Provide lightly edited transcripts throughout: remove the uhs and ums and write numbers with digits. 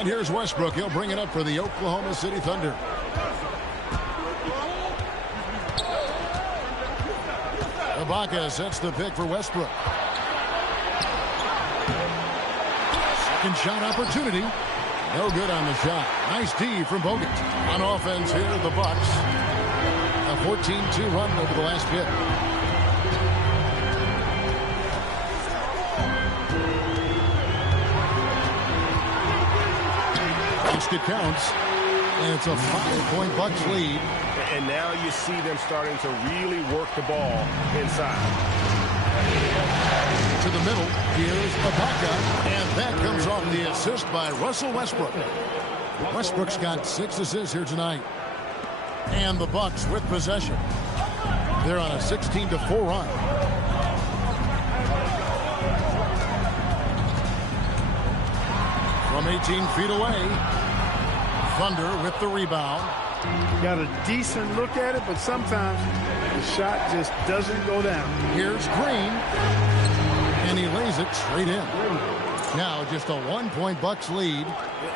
And here's Westbrook. He'll bring it up for the Oklahoma City Thunder. Ibaka sets the pick for Westbrook. Second shot opportunity. No good on the shot. Nice D from Bogut. On offense here, the Bucks. A 14-2 run over the last bit. Basket counts. And it's a 5-point Bucks lead. And now you see them starting to really work the ball inside. To the middle, here's Ibaka, and that comes off the assist by Russell Westbrook. Westbrook's got 6 assists here tonight. And the Bucks with possession. They're on a 16-4 run. From 18 feet away, Thunder with the rebound. Got a decent look at it, but sometimes the shot just doesn't go down. Here's Green, and he lays it straight in. Now just a 1-point Bucks lead.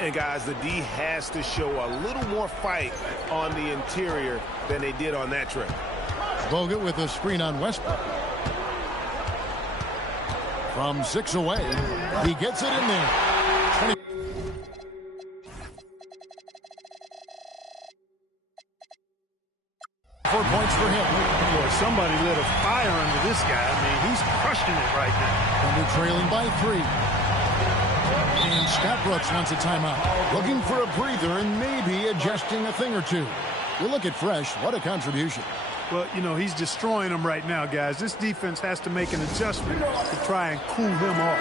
And guys, the D has to show a little more fight on the interior than they did on that trip. Bogut with a screen on Westbrook. From 6 away, he gets it in there. 4 points for him. Boy, somebody lit a fire under this guy. I mean, he's crushing it right now. Thunder trailing by 3. And Scott Brooks wants a timeout. Looking for a breather and maybe adjusting a thing or two. We'll look at Fresh. What a contribution. Well, you know, he's destroying them right now, guys. This defense has to make an adjustment to try and cool him off.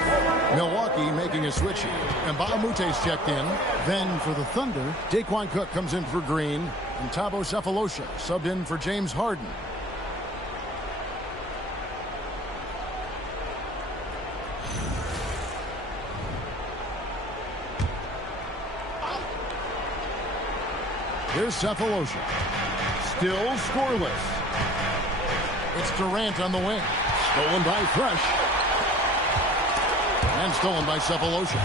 Milwaukee making a switch here. And Baumute's checked in. Then for the Thunder, Daquan Cook comes in for Green. And Thabo Sefolosha subbed in for James Harden. Here's Sefolosha. Still scoreless. It's Durant on the wing. Stolen by Fresh. And stolen by Sefolosha.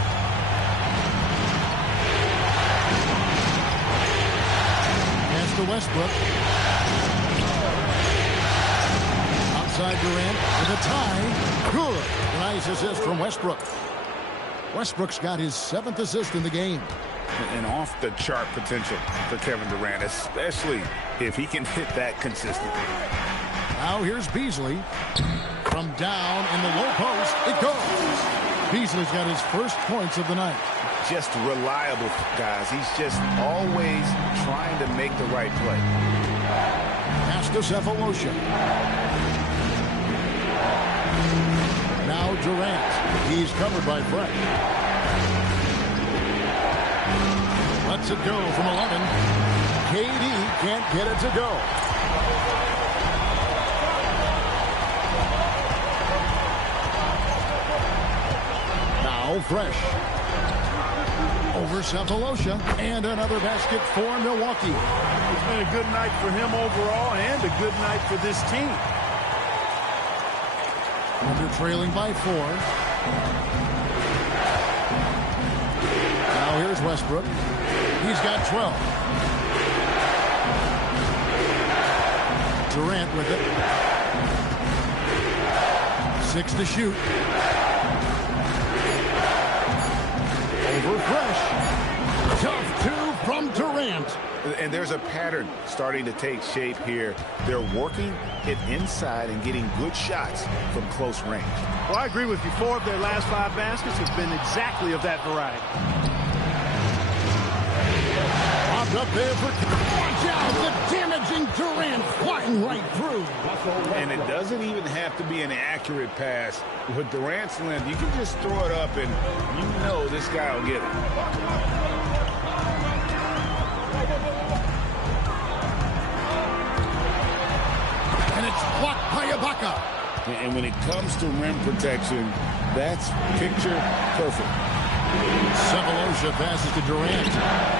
Pass to Westbrook. Outside Durant with a tie. Good. Nice assist from Westbrook. Westbrook's got his 7th assist in the game. And off-the-chart potential for Kevin Durant, especially if he can hit that consistently. Now here's Beasley. From down in the low post, it goes. Beasley's got his first points of the night. Just reliable, guys. He's just always trying to make the right play. Pass to Sefolosha. Now Durant. He's covered by Fresh. Lets it go from 11. KD can't get it to go. Now Fresh. Over Sefolosha. And another basket for Milwaukee. It's been a good night for him overall and a good night for this team. Thunder trailing by 4. Now here's Westbrook. He's got 12. Durant with it. 6 to shoot. Over Fresh. Tough 2 from Durant. And there's a pattern starting to take shape here. They're working it inside and getting good shots from close range. Well, I agree with you. 4 of their last 5 baskets have been exactly of that variety. Up there for watch out, the damaging Durant flying right through. And it doesn't even have to be an accurate pass. With Durant's length, you can just throw it up and you know this guy will get it. And it's blocked by Ibaka. And when it comes to rim protection, that's picture perfect. Sefolosha passes to Durant.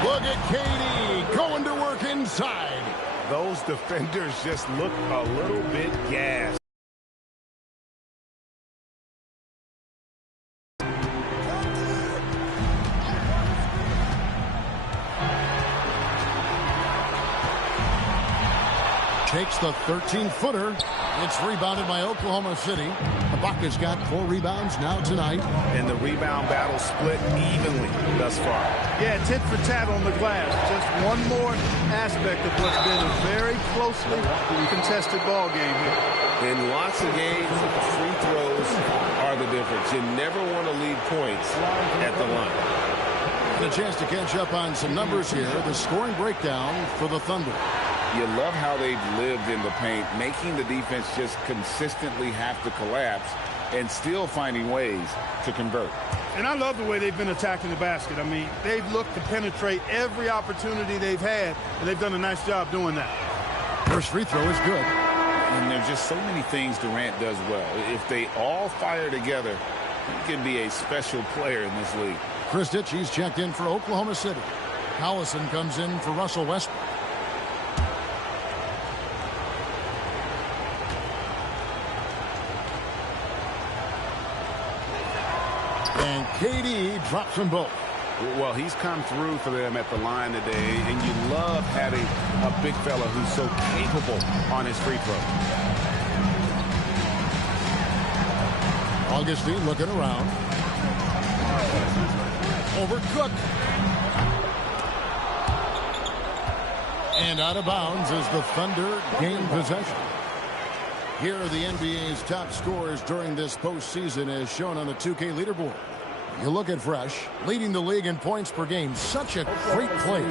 Look at KD going to work inside. Those defenders just look a little bit gassed. Takes the 13-footer. It's rebounded by Oklahoma City. Ibaka's got 4 rebounds now tonight. And the rebound battle split evenly thus far. Yeah, tit for tat on the glass. Just one more aspect of what's been a very closely contested ball game here. In lots of games, free throws are the difference. You never want to leave points at the line. And a chance to catch up on some numbers here. The scoring breakdown for the Thunder. You love how they've lived in the paint, making the defense just consistently have to collapse and still finding ways to convert. And I love the way they've been attacking the basket. I mean, they've looked to penetrate every opportunity they've had, and they've done a nice job doing that. First free throw is good. And there's just so many things Durant does well. If they all fire together, he can be a special player in this league. Kristich, he's checked in for Oklahoma City. Collison comes in for Russell Westbrook. And KD drops them both. Well, he's come through for them at the line today, and you love having a big fella who's so capable on his free throw. Augustine looking around. Over Cook. And out of bounds as the Thunder gain possession. Here are the NBA's top scorers during this postseason as shown on the 2K leaderboard. You look at Fresh, leading the league in points per game. Such a great play.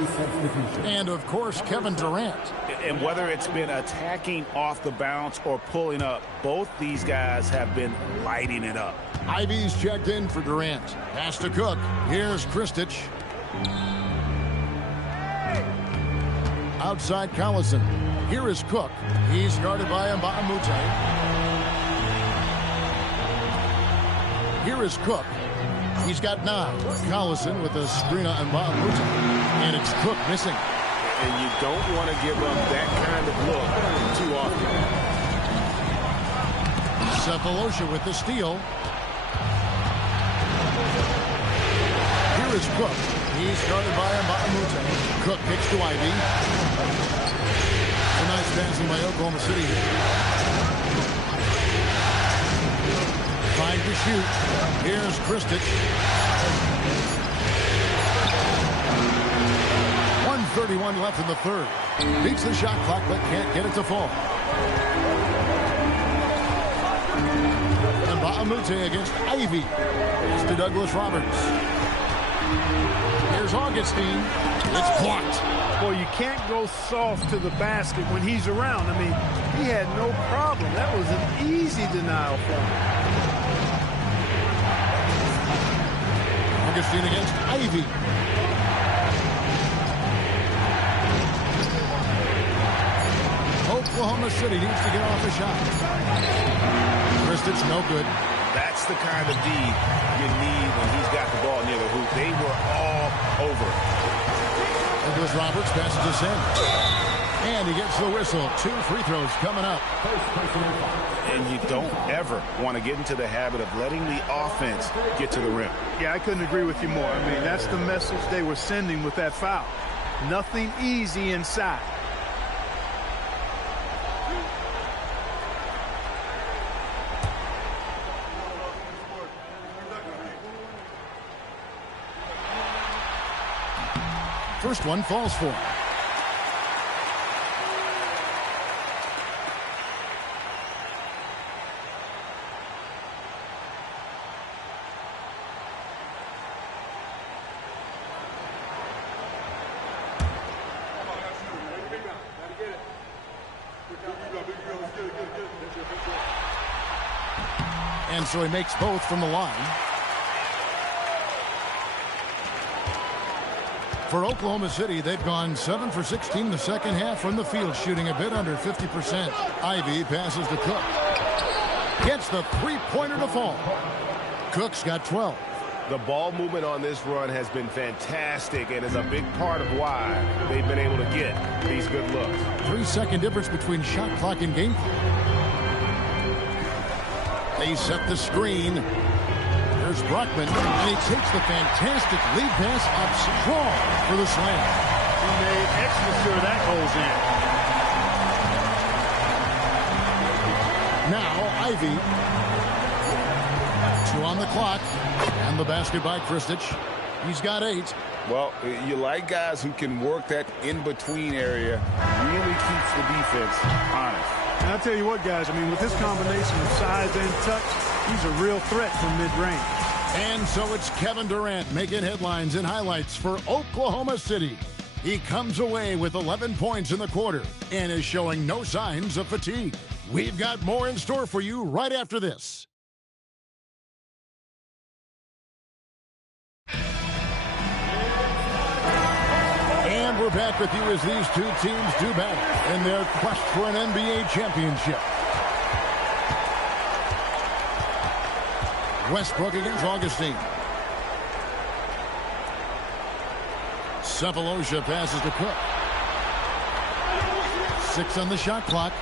And, of course, Kevin Durant. And whether it's been attacking off the bounce or pulling up, both these guys have been lighting it up. Ivy's checked in for Durant. Pass to Cook. Here's Kristich. Outside Collison. Here is Cook. He's guarded by Mbah a Moute. Here is Cook. He's got 9. Collison with a screen on Mbah a Moute. And it's Cook missing. And you don't want to give up that kind of look too often. Sefolosha with the steal. Here is Cook. He's guarded by Mbah a Moute. Cook kicks to Ivy. A nice passing by Oklahoma City. 5 to shoot. Here's Kristich. 1:31 left in the third. Beats the shot clock but can't get it to fall. And Mbah a Moute against Ivy. It's to Douglas Roberts. Here's Augustine. It's blocked. Boy, you can't go soft to the basket when he's around. I mean, he had no problem. That was an easy denial for him. Augustine against Ivy. Oklahoma City needs to get off the shot. Kristich, no good. That's the kind of D you need when he's got the ball near the hoop. They were all over it. Douglas Roberts passes to Sims. And he gets the whistle. 2 free throws coming up. And you don't ever want to get into the habit of letting the offense get to the rim. Yeah, I couldn't agree with you more. I mean, that's the message they were sending with that foul. Nothing easy inside. First one falls for him. And so he makes both from the line. For Oklahoma City, they've gone 7 for 16 the second half from the field, shooting a bit under 50%. Ivy passes to Cook. Gets the three-pointer to fall. Cook's got 12. The ball movement on this run has been fantastic and is a big part of why they've been able to get these good looks. 3-second difference between shot clock and game clock. They set the screen. There's Brockman, and he takes the fantastic lead pass up strong for the slam. He made extra sure that goes in. Now Ivy. 2 on the clock. And the basket by Kristich. He's got 8. Well, you like guys who can work that in-between area, really keeps the defense honest. And I'll tell you what, guys, I mean, with this combination of size and touch, he's a real threat from mid-range. And so it's Kevin Durant making headlines and highlights for Oklahoma City. He comes away with 11 points in the quarter and is showing no signs of fatigue. We've got more in store for you right after this. And we're back with you as these two teams do battle in their quest for an NBA championship. Westbrook against Augustine. Sefolosha passes to Cook. 6 on the shot clock.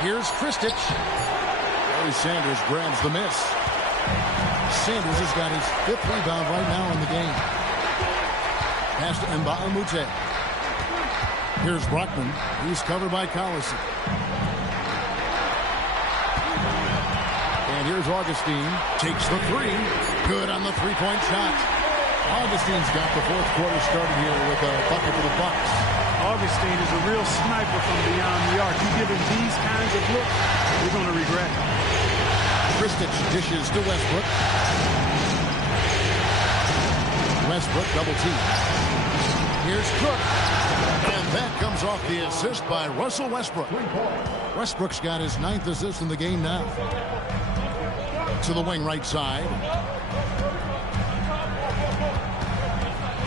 Here's Kristich. Barry Sanders grabs the miss. Sanders has got his 5th rebound right now in the game. Pass to Mbah a Moute. Here's Brockman. He's covered by Collison. And here's Augustine. Takes the 3. Good on the three-point shot. Augustine's got the 4th quarter started here with a bucket for the Bucks. Augustine is a real sniper from beyond the arc. You give him these kinds of looks, you're going to regret it. Kristich dishes to Westbrook. Westbrook double team. Here's Cook. And that comes off the assist by Russell Westbrook. Westbrook's got his 9th assist in the game now. To the wing right side.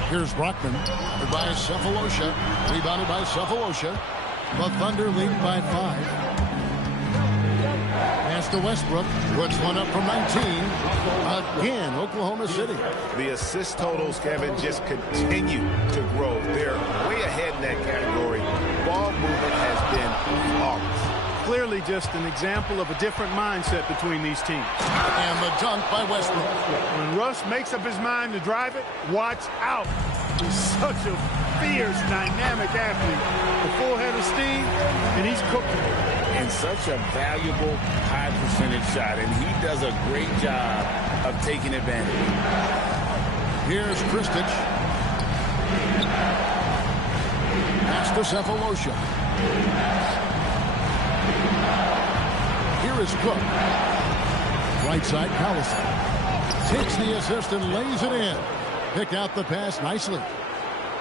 Here's Brockman. By Sefolosha. Rebounded by Sefolosha. The Thunder lead by 5. Pass to Westbrook. Puts one up from 19. Again, Oklahoma City. The assist totals, Kevin, just continue to grow. They're way ahead in that category. Ball movement has been flawless. Clearly just an example of a different mindset between these teams. And the dunk by Westbrook. When Russ makes up his mind to drive it, watch out. He's such a fierce, dynamic athlete. A full head of steam, and he's cooking. And such a valuable high percentage shot, and he does a great job of taking advantage. Here's Kristich. Pass to Sefolosha. Here is Cook. Right side, Collison. Takes the assist and lays it in. Pick out the pass nicely.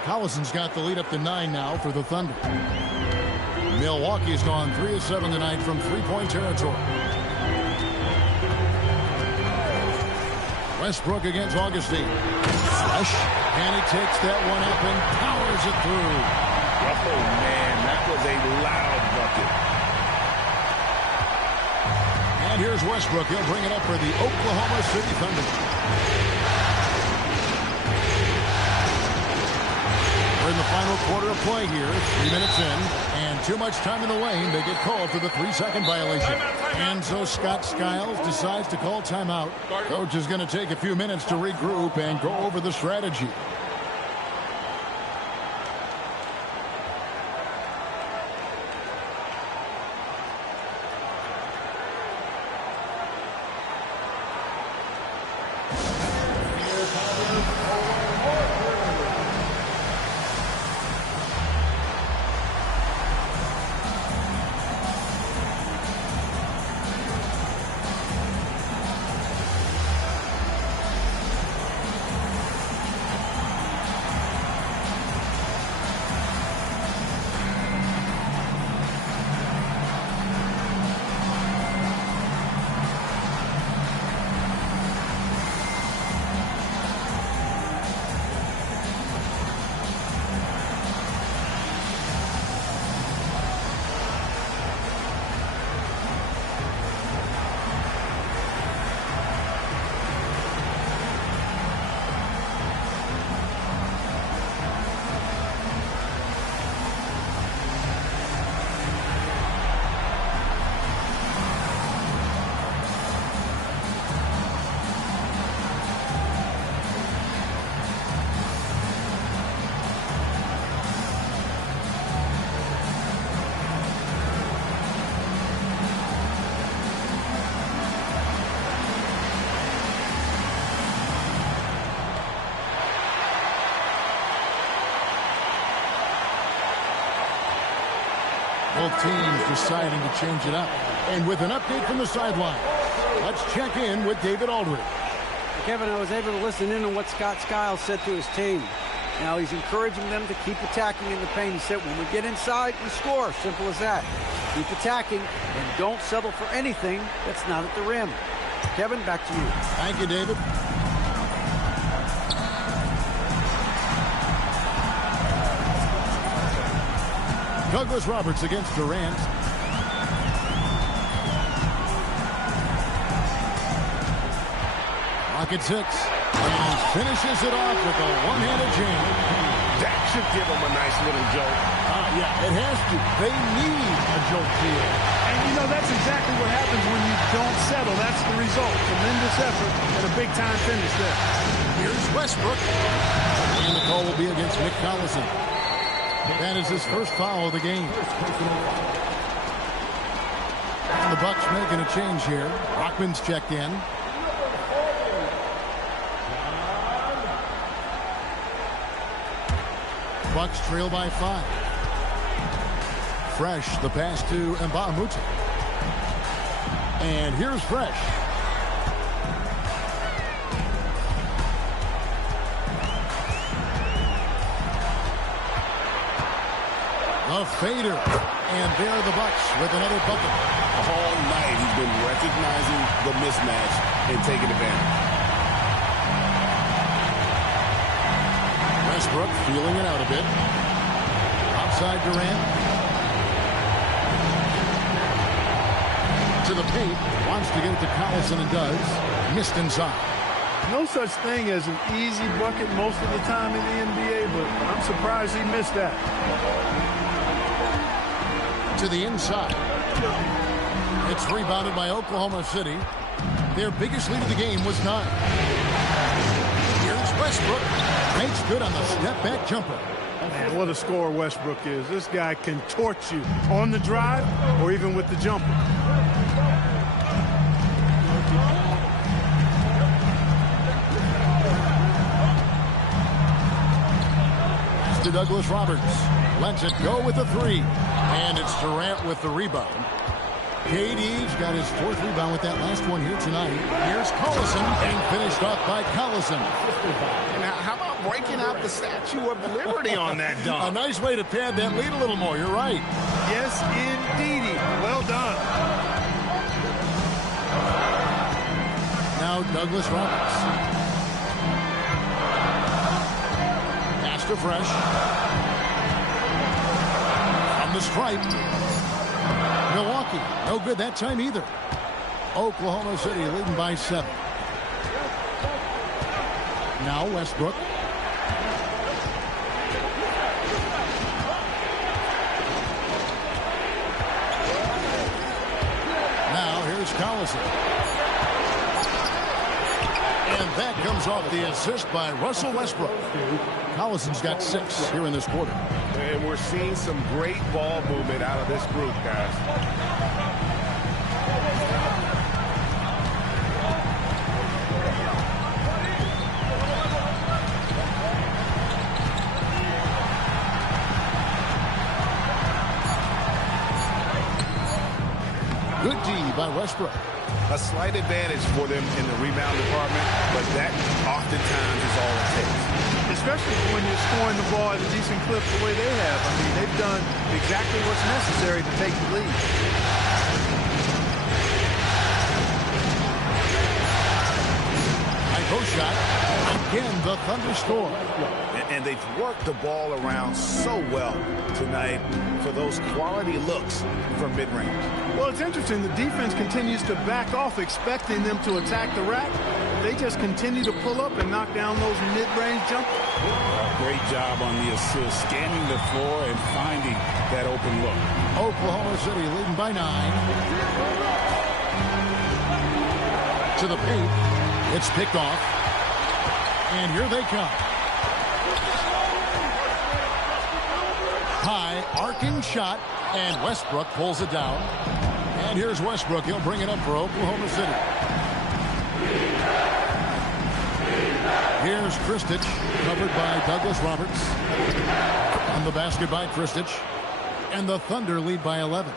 Collison's got the lead up to 9 now for the Thunder. Milwaukee's gone 3 of 7 tonight from three-point territory. Westbrook against Augustine. Flush. And he takes that one up and powers it through. Oh, man, that was a loud bucket. And here's Westbrook. He'll bring it up for the Oklahoma City Thunder. We're in the final quarter of play here. 3 minutes in. And too much time in the lane. They get called for the 3-second violation. And so Scott Skiles decides to call timeout. Coach is going to take a few minutes to regroup and go over the strategy. Both teams deciding to change it up. And with an update from the sideline, let's check in with David Aldridge. Kevin, I was able to listen in on what Scott Skiles said to his team. Now he's encouraging them to keep attacking in the paint. He said, when we get inside, we score. Simple as that. Keep attacking and don't settle for anything that's not at the rim. Kevin, back to you. Thank you, David. Douglas Roberts against Durant. Rocket 6. And finishes it off with a one-handed jam. That should give them a nice little jolt. Yeah, it has to. They need a jolt here. And, you know, that's exactly what happens when you don't settle. That's the result. Tremendous effort and a big-time finish there. Here's Westbrook. And the call will be against Nick Collison. That is his first foul of the game. And the Bucks making a change here. Rockman's checked in. Bucks trail by 5. Fresh, the pass to Mbah a Moute. And here's Fresh. A fader. And there are the Bucks with another bucket. All night he's been recognizing the mismatch and taking advantage. Westbrook feeling it out a bit. Outside Durant. To the paint. Wants to get it to Collison and does. Missed inside. No such thing as an easy bucket most of the time in the NBA, but I'm surprised he missed that. To the inside. It's rebounded by Oklahoma City. Their biggest lead of the game was 9. Here's Westbrook. Makes good on the step-back jumper. Man, what a scorer Westbrook is. This guy can torch you on the drive or even with the jumper. Pass to Douglas Roberts. Lets it go with the 3. And it's Durant with the rebound. KD's got his 4th rebound with that last one here tonight. Here's Collison being finished off by Collison. Now, how about breaking out the Statue of Liberty on that dunk? A nice way to pad that lead a little more. You're right. Yes, indeedy. Well done. Now Douglas Roberts. Pass to Fresh. From the stripe. Milwaukee, no good that time either. Oklahoma City leading by 7. Now Westbrook. Now here's Collison. And that comes off the assist by Russell Westbrook. Collison's got 6 here in this quarter. And we're seeing some great ball movement out of this group, guys. Good D by Westbrook. A slight advantage for them in the rebound department, but that oftentimes is all it takes. Especially when you're scoring the ball at a decent clip the way they have. I mean, they've done exactly what's necessary to take the lead. High post shot. Again, the thunderstorm. And they've worked the ball around so well tonight for those quality looks from mid-range. Well, it's interesting. The defense continues to back off, expecting them to attack the rack. They just continue to pull up and knock down those mid-range jumpers. Great job on the assist, scanning the floor and finding that open look. Oklahoma City leading by 9. To the paint. It's picked off. And here they come. High arcing shot, and Westbrook pulls it down. And here's Westbrook. He'll bring it up for Oklahoma City. Here's Kristich, covered by Douglas Roberts. On the basket by Kristich. And the Thunder lead by 11.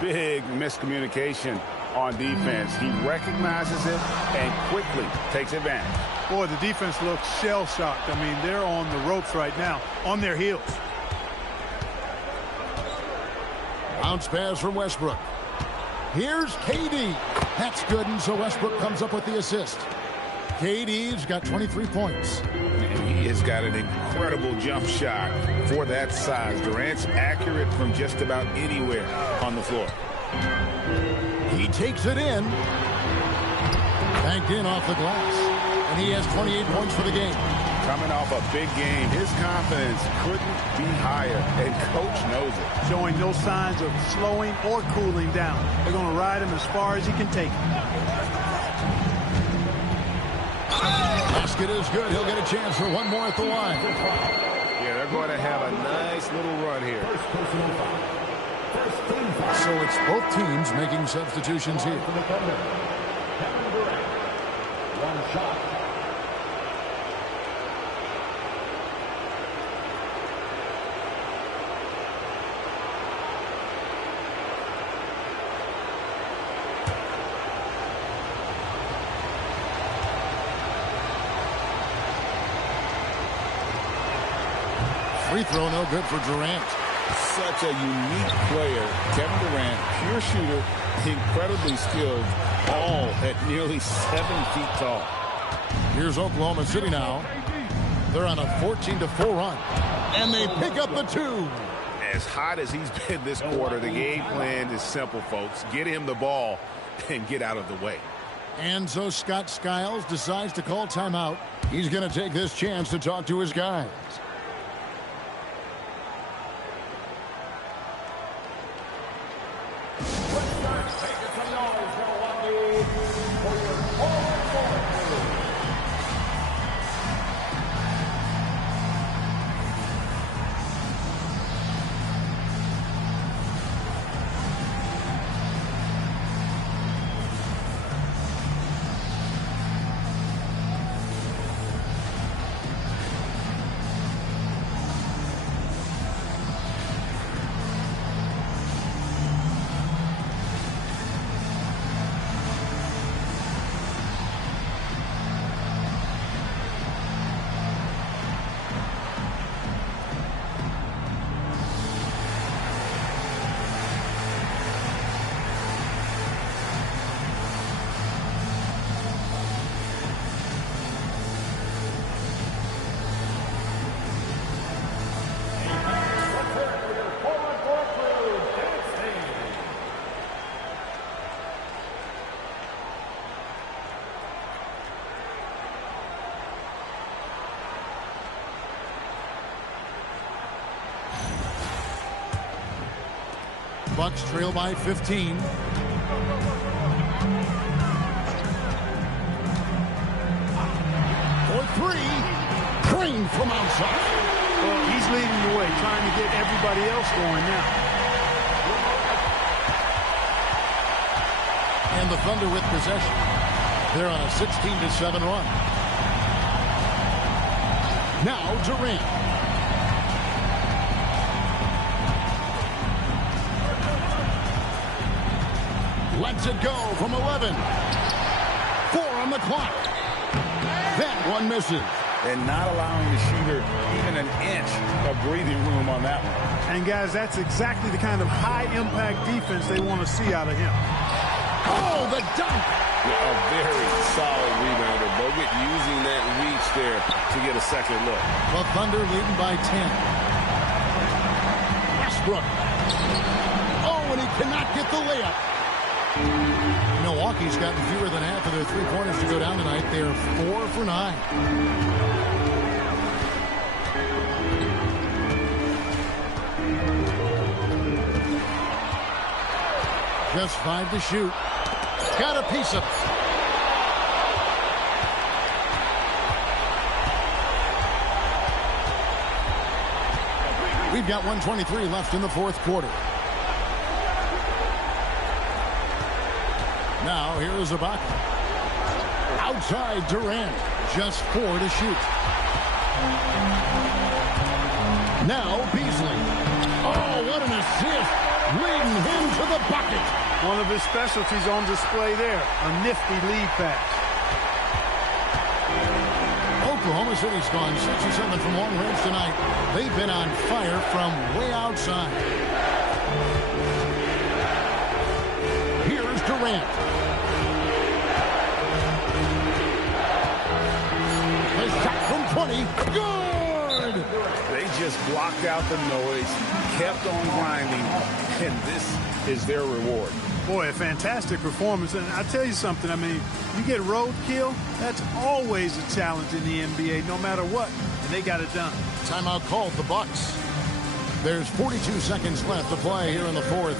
Big miscommunication on defense. He recognizes it and quickly takes advantage. Boy, the defense looks shell-shocked. I mean, they're on the ropes right now, on their heels. Bounce pass from Westbrook. Here's KD. That's good, and so Westbrook comes up with the assist. KD's got 23 points. And he has got an incredible jump shot for that size. Durant's accurate from just about anywhere on the floor. He takes it in. Banked in off the glass. And he has 28 points for the game. Coming off a big game, his confidence couldn't be higher, and coach knows it. Showing no signs of slowing or cooling down. They're going to ride him as far as he can take him. Basket is good. He'll get a chance for one more at the line. Yeah, they're going to have a nice little run here. So it's both teams making substitutions here. One shot. Free throw, no good for Durant. Such a unique player. Kevin Durant, pure shooter, incredibly skilled, all at nearly 7 feet tall. Here's Oklahoma City now. They're on a 14-4 run. And they pick up the 2. As hot as he's been this quarter, the game plan is simple, folks. Get him the ball and get out of the way. And so Scott Skiles decides to call timeout. He's going to take this chance to talk to his guys. Bucks trail by 15. For 3. Green from outside. Well, he's leading the way, trying to get everybody else going now. And the Thunder with possession. They're on a 16-7 run. Now Durant. Lets it go from 11. 4 on the clock. That one misses. And not allowing the shooter even an inch of breathing room on that one. And, guys, that's exactly the kind of high-impact defense they want to see out of him. Oh, the dunk. A very solid rebounder. Bogut using that reach there to get a second look. The Thunder leading by 10. Westbrook. Oh, and he cannot get the layup. Milwaukee's gotten fewer than half of their three-pointers to go down tonight. They're 4 for 9. Just 5 to shoot. Got a piece of it. We've got 1:23 left in the fourth quarter. Now here is Ibaka. Outside Durant. Just 4 to shoot. Now Beasley. Oh, what an assist, leading him to the bucket. One of his specialties on display there, a nifty lead pass. Oklahoma City's gone 6 or 7 from long range tonight. They've been on fire from way outside. Here's Durant. A shot from 20. Good! They just blocked out the noise, kept on grinding, and this is their reward. Boy, a fantastic performance. And I tell you something, I mean, you get roadkill, that's always a challenge in the NBA, no matter what. And they got it done. Timeout called the Bucks. There's 42 seconds left to play here in the fourth.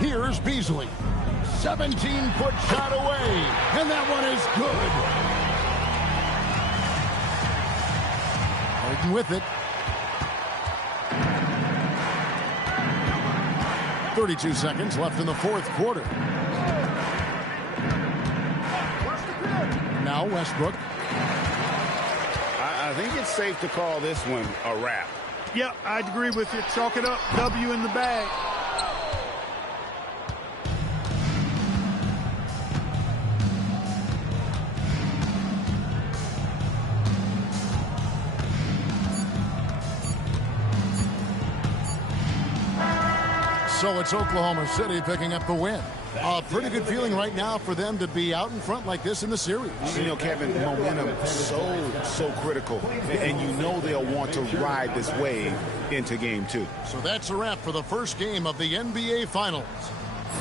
Here's Beasley. 17-foot shot away. And that one is good. Harden with it. 32 seconds left in the fourth quarter. Now Westbrook. I think it's safe to call this one a wrap. Yep, I'd agree with you. Chalk it up. W in the bag. So it's Oklahoma City picking up the win. A pretty good feeling right now for them to be out in front like this in the series. You know, Kevin, momentum so critical. And you know they'll want to ride this wave into game 2. So that's a wrap for the first game of the NBA Finals.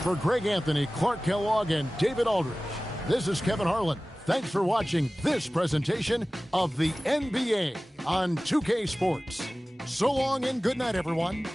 For Greg Anthony, Clark Kellogg, and David Aldridge, this is Kevin Harlan. Thanks for watching this presentation of the NBA on 2K Sports. So long and good night, everyone.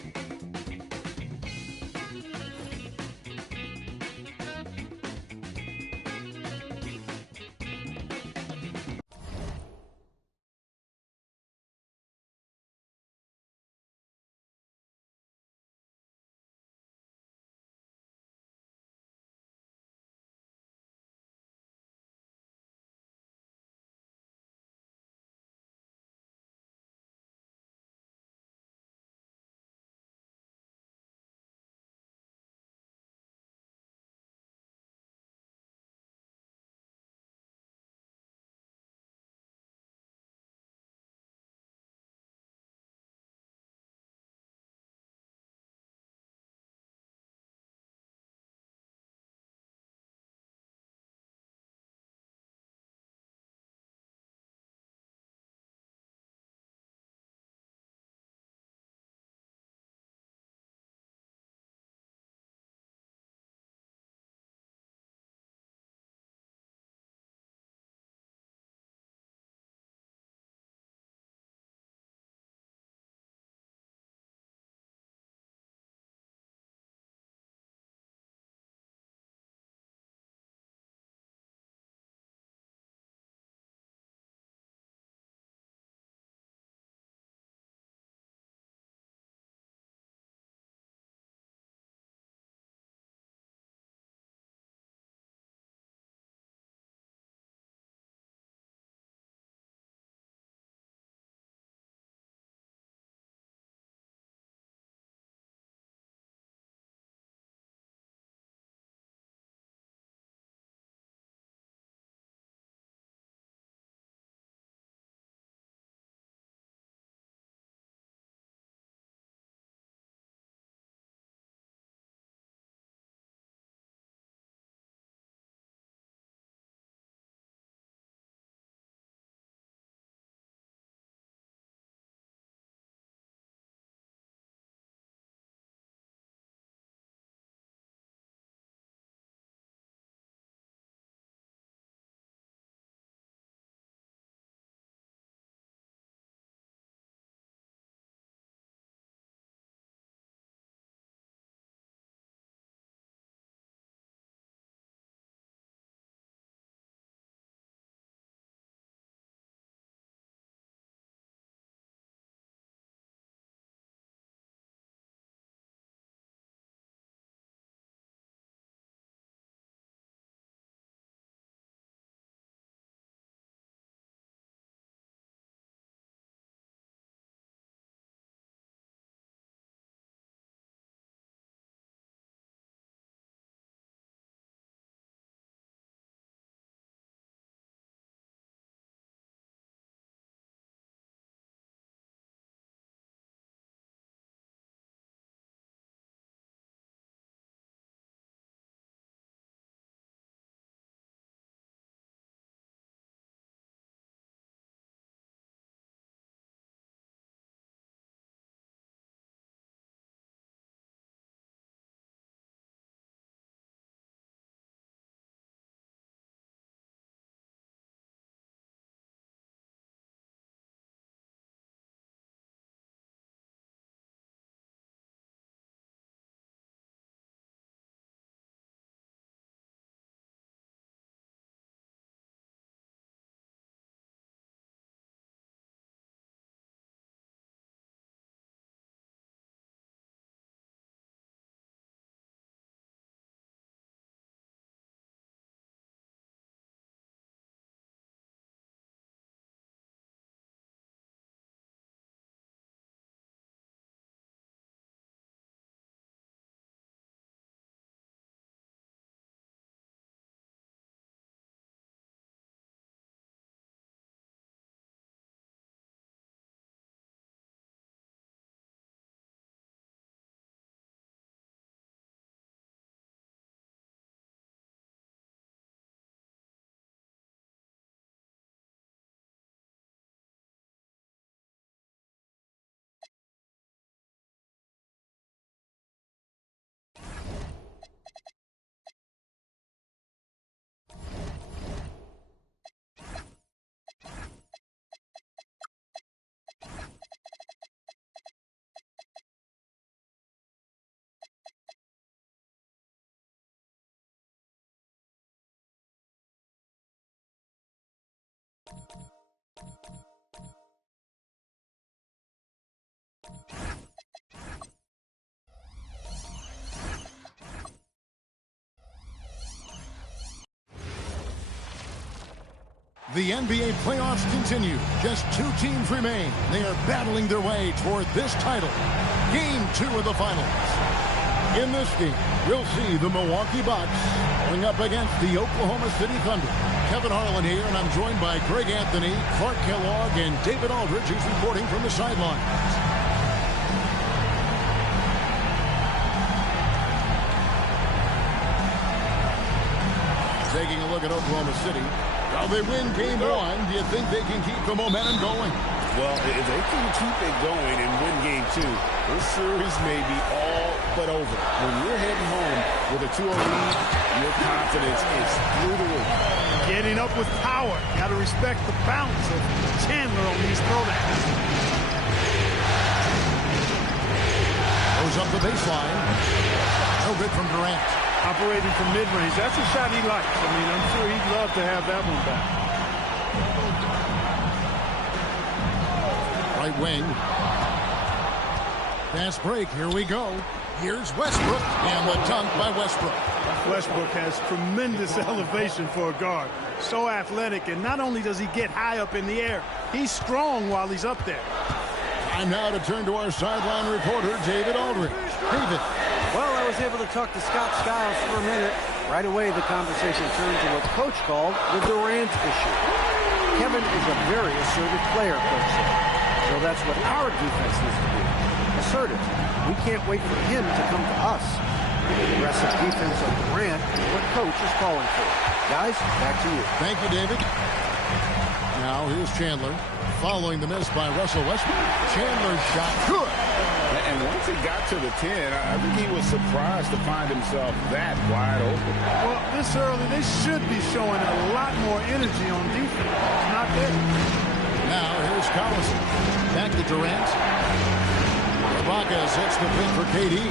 The NBA playoffs continue. Just 2 teams remain. They are battling their way toward this title. Game 2 of the finals. In this game, we'll see the Milwaukee Bucks going up against the Oklahoma City Thunder. Kevin Harlan here, and I'm joined by Greg Anthony, Clark Kellogg, and David Aldridge, who's reporting from the sidelines. Taking a look at Oklahoma City. Well, they win game 1. Do you think they can keep the momentum going? Well, if they can keep it going and win game 2, this series may be all but over. When you're heading home with a 2-0 lead, your confidence is through the roof. Getting up with power. Got to respect the bounce of Chandler on these throwdowns. Goes up the baseline. No good from Durant. Operating from mid-range. That's a shot he likes. I mean, I'm sure he'd love to have that one back. Right wing. Fast break. Here we go. Here's Westbrook. And the dunk by Westbrook. Westbrook has tremendous elevation for a guard. So athletic, and not only does he get high up in the air, he's strong while he's up there. Time now to turn to our sideline reporter, David Aldridge. David. Well, I was able to talk to Scott Skiles for a minute. Right away, the conversation turned to what Coach called the Durant issue. Kevin is a very assertive player, Coach said. So that's what our defense needs to be. Assertive. We can't wait for him to come to us. The aggressive defense of Durant is what Coach is calling for. Guys, back to you. Thank you, David. Now, here's Chandler. Following the miss by Russell Westbrook. Chandler's shot good. And once he got to the 10, I think he was surprised to find himself that wide open. Well, this early, they should be showing a lot more energy on defense. It's not there. Now, here's Collison. Back to Durant. Ibaka sets the pin for KD.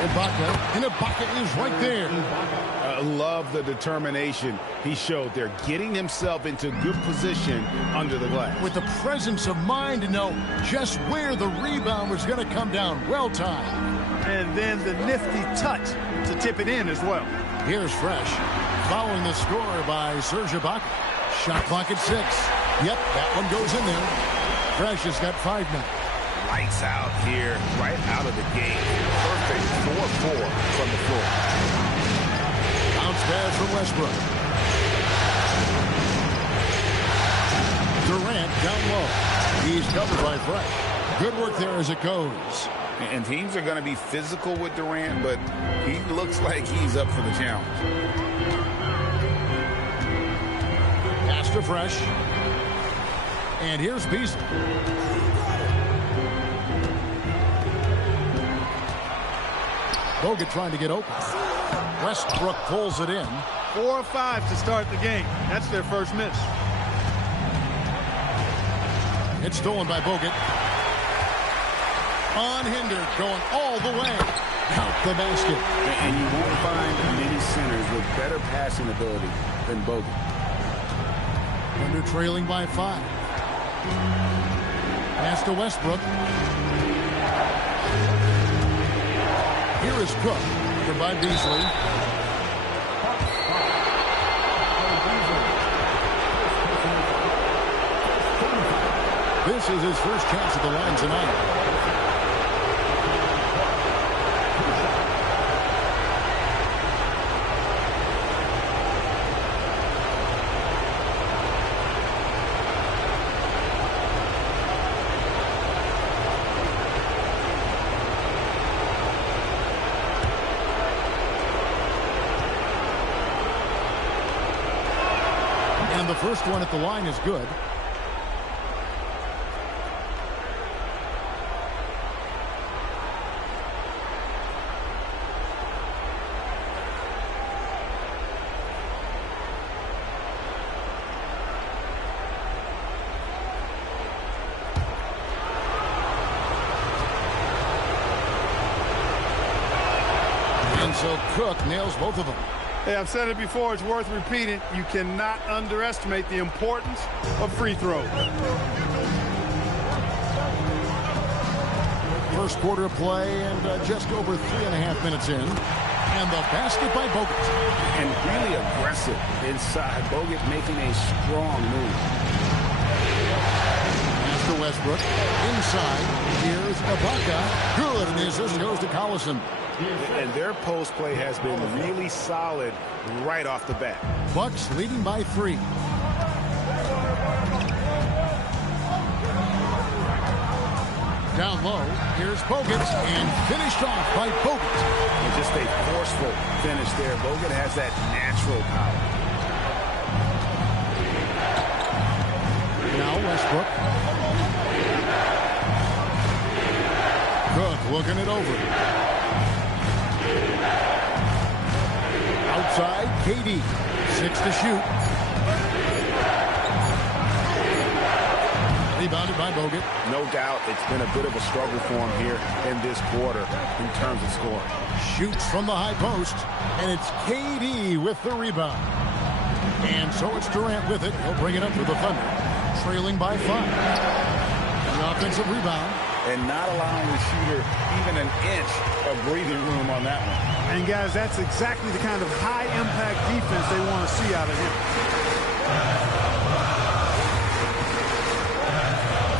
Ibaka is right there. I love the determination he showed there, getting himself into good position under the glass. With the presence of mind to know just where the rebound was going to come down. Well timed. And then the nifty touch to tip it in as well. Here's Fresh. Following the score by Serge Ibaka. Shot clock at 6. Yep, that one goes in there. Fresh has got 5 now. Lights out here, right out of the gate. Perfect 4-4 from the floor. Bounce pass from Westbrook. Durant down low. He's covered by Fresh. Good work there as it goes. And teams are going to be physical with Durant, but he looks like he's up for the challenge. Pass to Fresh. And here's Beasley. Bogut trying to get open. Westbrook pulls it in. 4 or 5 to start the game. That's their first miss. It's stolen by Bogut. Unhindered, going all the way. Out the basket. And you won't find many centers with better passing ability than Bogut. Thunder trailing by 5. Pass to Westbrook. Here is Cook. By Beasley. This is his first chance at the line tonight. And the first one at the line is good. And so Cook nails both of them. Hey, I've said it before, it's worth repeating. You cannot underestimate the importance of free throws. First quarter of play and just over 3.5 minutes in. And the basket by Bogut. And really aggressive inside. Bogut making a strong move. Master Westbrook inside. Here's Ibaka. Good, and the assist goes to Collison. And their post play has been really solid right off the bat. Bucks leading by 3. Down low, here's Bogut, and finished off by Bogut. And just a forceful finish there. Bogut has that natural power. Now Westbrook. Cook looking it over. Outside, KD. 6 to shoot. Rebounded by Bogut. No doubt it's been a bit of a struggle for him here in this quarter in terms of scoring. Shoots from the high post, and it's KD with the rebound. And so it's Durant with it. He'll bring it up for the Thunder, trailing by 5. The offensive rebound. And not allowing the shooter even an inch of breathing room on that one. And, guys, that's exactly the kind of high-impact defense they want to see out of him.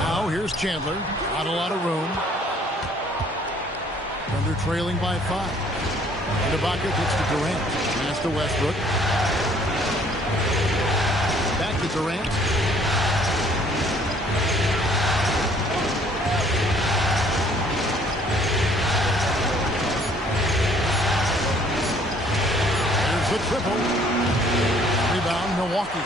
Now here's Chandler. Not a lot of room. Thunder trailing by 5. And Ibaka gets to Durant. Pass to Westbrook. Back to Durant. The triple. Rebound, Milwaukee.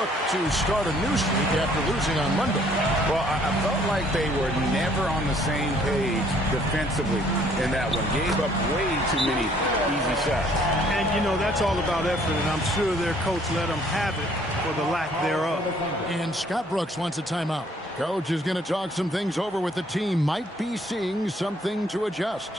Look to start a new streak after losing on Monday. Well, I felt like they were never on the same page defensively in that one. Gave up way too many easy shots. And, you know, that's all about effort, and I'm sure their coach let them have it for the lack thereof. And Scott Brooks wants a timeout. Coach is going to talk some things over with the team. Might be seeing something to adjust.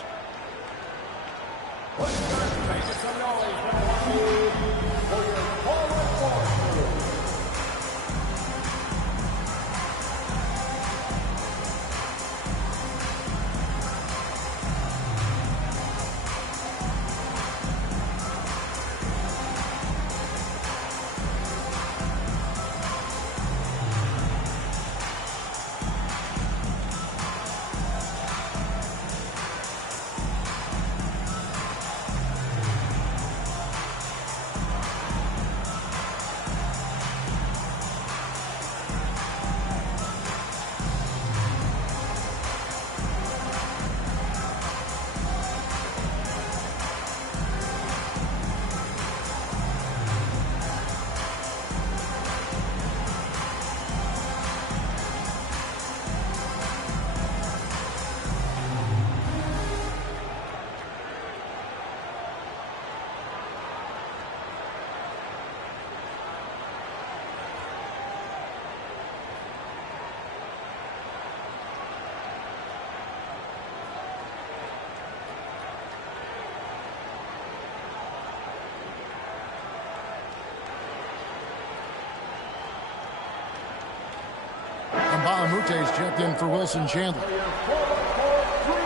Bahamute's checked in for Wilson Chandler.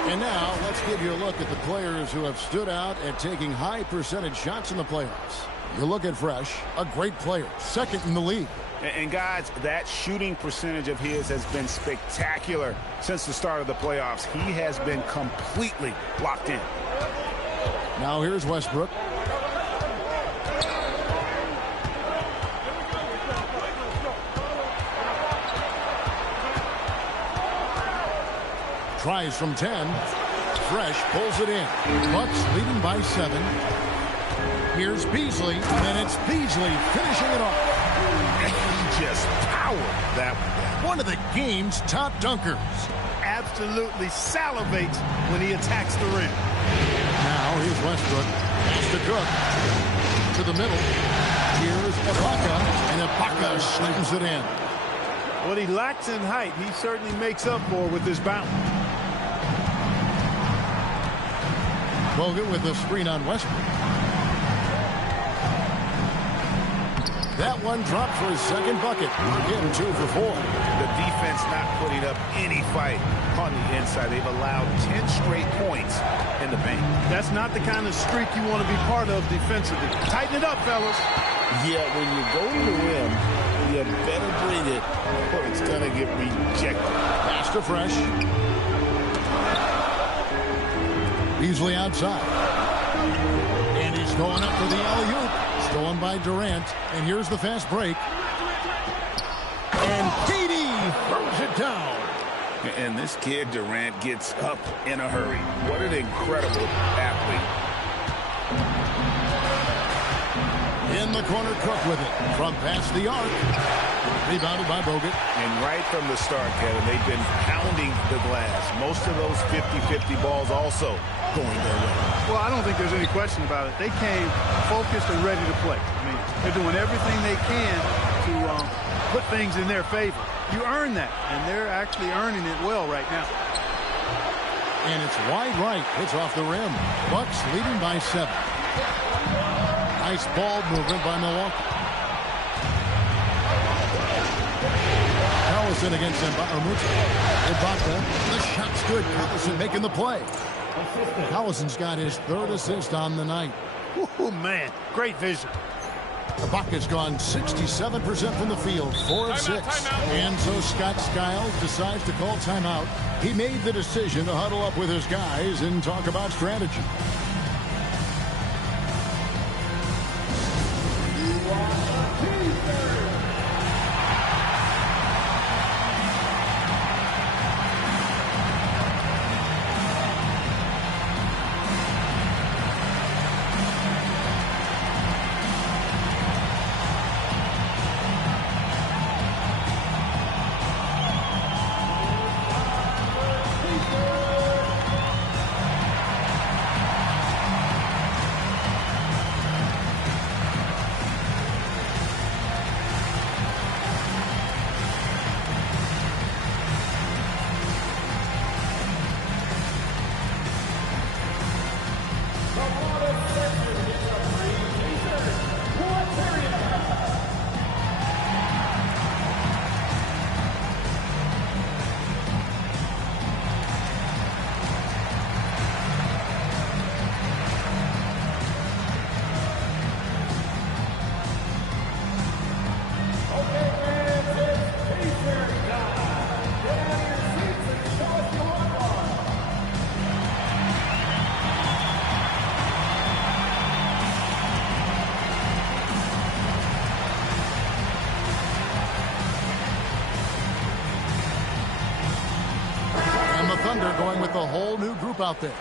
And now let's give you a look at the players who have stood out at taking high percentage shots in the playoffs. You look at Fresh, a great player, second in the league. And guys, that shooting percentage of his has been spectacular since the start of the playoffs. He has been completely locked in. Now here's Westbrook. Tries from 10. Fresh pulls it in. Bucks leading by 7. Here's Beasley, and it's Beasley finishing it off. And he just powered that one. One of the game's top dunkers. Absolutely salivates when he attacks the rim. Now here's Westbrook. Pass to Cook. To the middle. Here's Ibaka, and Ibaka slams it in. What he lacks in height, he certainly makes up for with his bounce. Bogut with the screen on Westbrook. That one dropped for his second bucket. Again, 2 for 4. The defense not putting up any fight on the inside. They've allowed 10 straight points in in the paint. That's not the kind of streak you want to be part of defensively. Tighten it up, fellas. Yeah, when you go to the rim, you better bring it or it's going to get rejected. Pass to Fresh. Beasley outside. And he's going up for the alley-oop. Stolen by Durant. And here's the fast break. And KD throws it down. And this kid, Durant, gets up in a hurry. What an incredible athlete. In the corner, Cook with it. From past the arc. Rebounded by Bogut. And right from the start, Kevin, they've been pounding the glass. Most of those 50-50 balls also going their way. Well, I don't think there's any question about it. They came focused and ready to play. I mean, they're doing everything they can to put things in their favor. You earn that, and they're actually earning it well right now. And it's wide right. It's off the rim. Bucks leading by 7. Nice ball movement by Milwaukee. Collison against Ibaka. The shot's good. Collison making the play. Collison's got his 3rd assist on the night. Oh, man. Great vision. Ibaka's gone 67% from the field, 4 of 6. And so Scott Skiles decides to call timeout. He made the decision to huddle up with his guys and talk about strategy. Thunder going with a whole new group out there.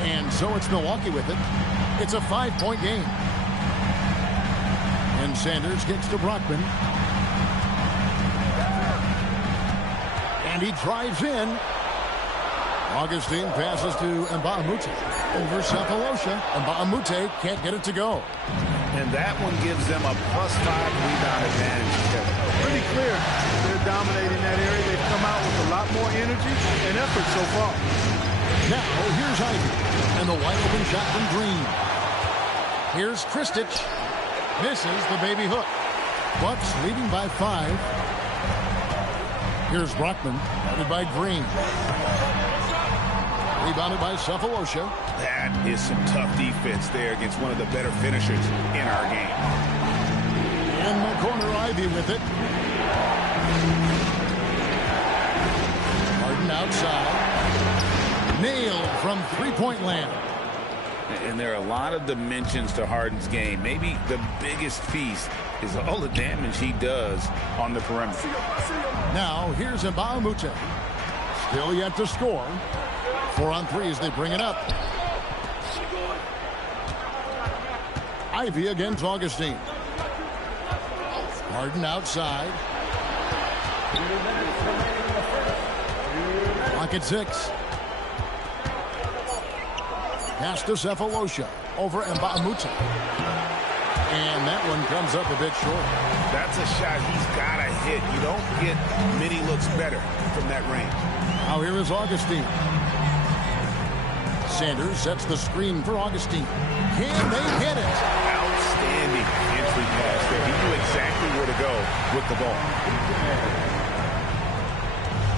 And so it's Milwaukee with it. It's a 5-point game. And Sanders gets to Brockman. And he drives in. Augustine passes to Mbamute. Over Cephalosha. Mbamute can't get it to go. And that one gives them a +5 rebound advantage. Pretty clear. They're dominating that area. They've come out with a lot more energy and effort so far. Now, here's Ivy. And the wide open shot from Green. Here's Kristich. Misses the baby hook. Bucks leading by 5. Here's Brockman, guarded by Green. Rebounded by Cephalosha. That is some tough defense there against one of the better finishers in our game. In the corner, Ivy with it. Harden outside. Nailed from three-point land. And there are a lot of dimensions to Harden's game. Maybe the biggest piece is all the damage he does on the perimeter. Now, here's Mbamute. Still yet to score. 4 on 3 as they bring it up. Ivy against Augustine. Harden outside. Clock at 6. Pass to Cephalosha over Mbamute. And that one comes up a bit short. That's a shot he's got to hit. You don't get many looks better from that range. Now here is Augustine. Sanders sets the screen for Augustine. Can they hit it? Outstanding entry pass there. He knew exactly where to go with the ball.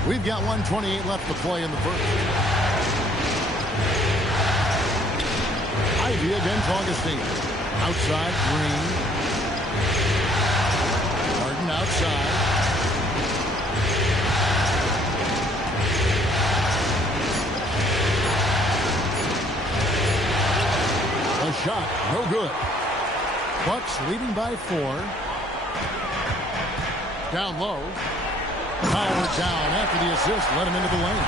We've got 1:28 left to play in the first. Ivy against Augustine. Outside, Green. Harden outside. A shot, no good. Bucks leading by 4. Down low. Power down after the assist. Let him into the lane.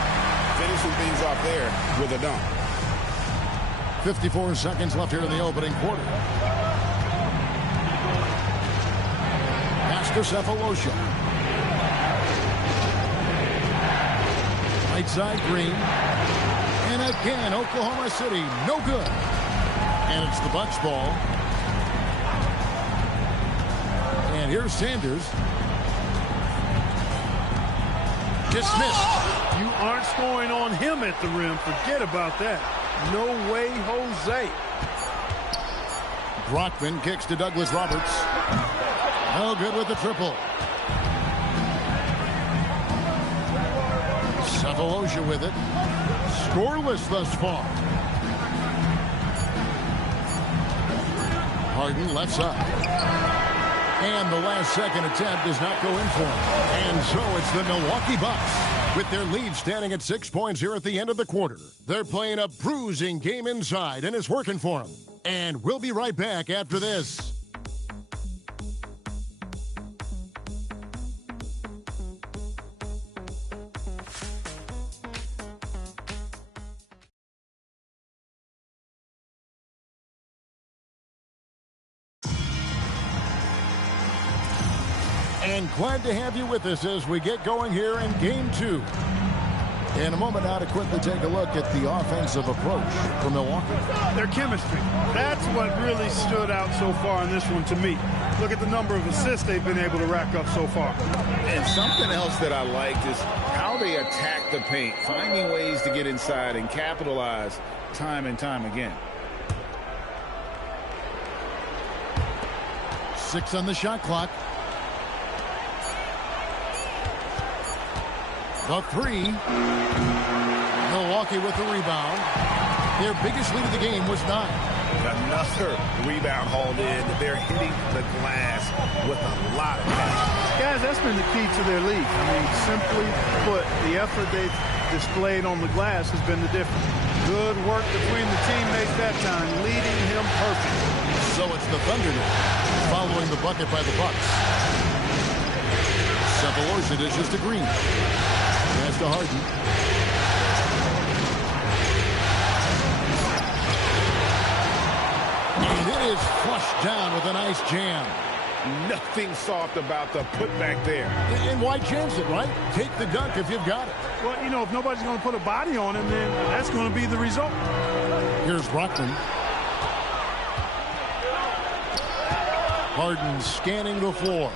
Finishing things off there with a dunk. 54 seconds left here in the opening quarter. Pass to Sefolosha. Right side, Green. And again, Oklahoma City, no good. And it's the Bucks ball. And here's Sanders. Dismissed. You aren't scoring on him at the rim. Forget about that. No way, Jose. Brockman kicks to Douglas Roberts. No good with the triple. Sefolosha with it. Scoreless thus far. Harden left side. And the last second attempt does not go in for him. And so it's the Milwaukee Bucks with their lead standing at 6 points here at the end of the quarter. They're playing a bruising game inside, and it's working for them. And we'll be right back after this. And glad to have you with us as we get going here in Game 2. In a moment now to quickly take a look at the offensive approach for Milwaukee. Their chemistry. That's what really stood out so far in this one to me. Look at the number of assists they've been able to rack up so far. And something else that I liked is how they attack the paint, finding ways to get inside and capitalize time and time again. 6 on the shot clock. The 3. Milwaukee with the rebound. Their biggest lead of the game was 9. Another rebound hauled in. They're hitting the glass with a lot of passion. Guys, that's been the key to their lead. I mean, simply put, the effort they've displayed on the glass has been the difference. Good work between the teammates that time, leading him perfect. So it's the Thunder now, following the bucket by the Bucks. Sefolosha dishes to Green. Pass to Harden. And it is flushed down with a nice jam. Nothing soft about the putback there. And why chance it, right? Take the dunk if you've got it. Well, you know, if nobody's going to put a body on him, then that's going to be the result. Here's Brockman. Harden scanning the floor.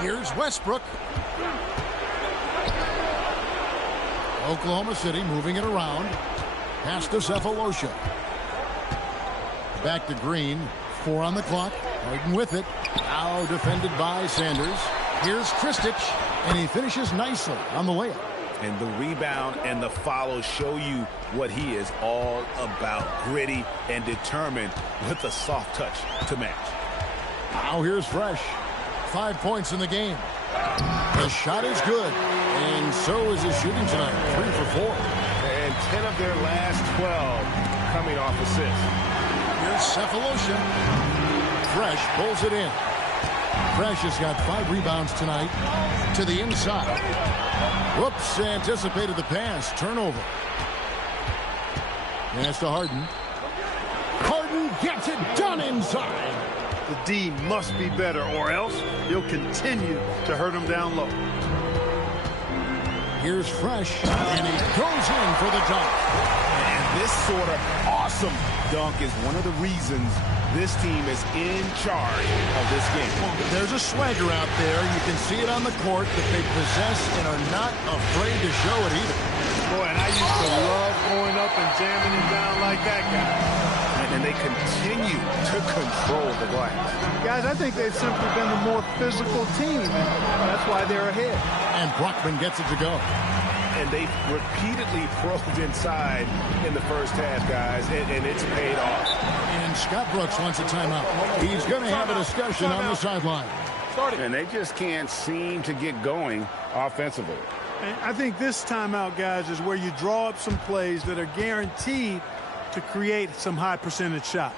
Here's Westbrook. Oklahoma City moving it around. Pass to Sefolosha. Back to Green. 4 on the clock. Harden with it. Now defended by Sanders. Here's Kristich. And he finishes nicely on the layup. And the rebound and the follow show you what he is all about. Gritty and determined with a soft touch to match. Now here's Fresh. 5 points in the game. The shot is good. And so is his shooting tonight. 3 for 4. And 10 of their last 12 coming off assists. Here's Sefolosha. Fresh pulls it in. Fresh has got 5 rebounds tonight to the inside. Whoops, anticipated the pass. Turnover. Pass to Harden. Harden gets it done inside. The D must be better, or else he'll continue to hurt him down low. Here's Fresh, and he goes in for the dunk. And this sort of awesome dunk is one of the reasons this team is in charge of this game. Well, there's a swagger out there. You can see it on the court that they possess and are not afraid to show it either. Boy, and I used to love going up and jamming him down like that guy. And they continue to control the glass. Guys, I think they've simply been the more physical team, and that's why they're ahead. And Brockman gets it to go. And they repeatedly probed inside in the first half, guys, and it's paid off. And Scott Brooks wants a timeout. He's going to have a discussion on the sideline. And they just can't seem to get going offensively. And I think this timeout, guys, is where you draw up some plays that are guaranteed to create some high percentage shots.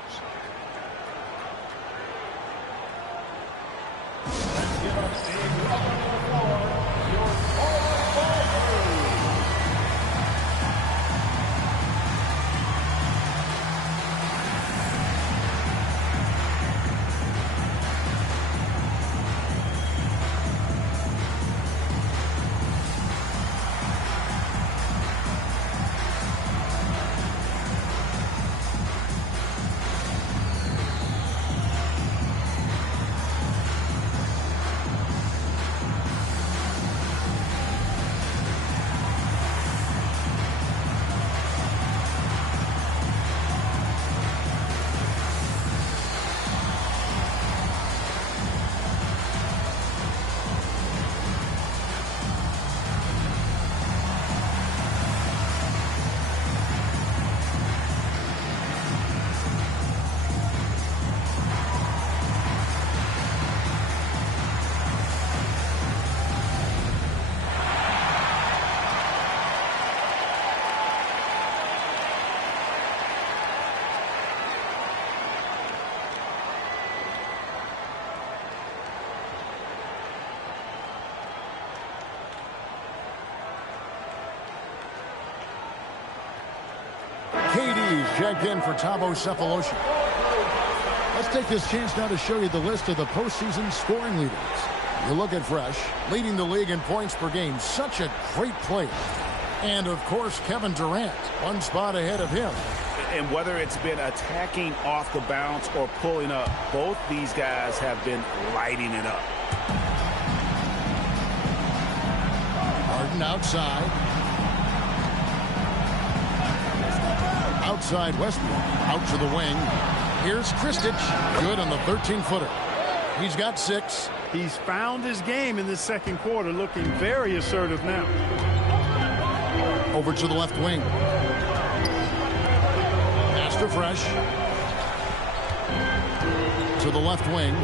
KD's checked in for Thabo Sefolosha. Let's take this chance now to show you the list of the postseason scoring leaders. You look at Fresh, leading the league in points per game. Such a great player. And, of course, Kevin Durant, one spot ahead of him. And whether it's been attacking off the bounce or pulling up, both these guys have been lighting it up. Harden outside. Outside Westbrook. Out to the wing. Here's Kristich. Good on the 13-footer. He's got 6. He's found his game in the second quarter, looking very assertive now. Over to the left wing. Pass to Fresh. To the left wing.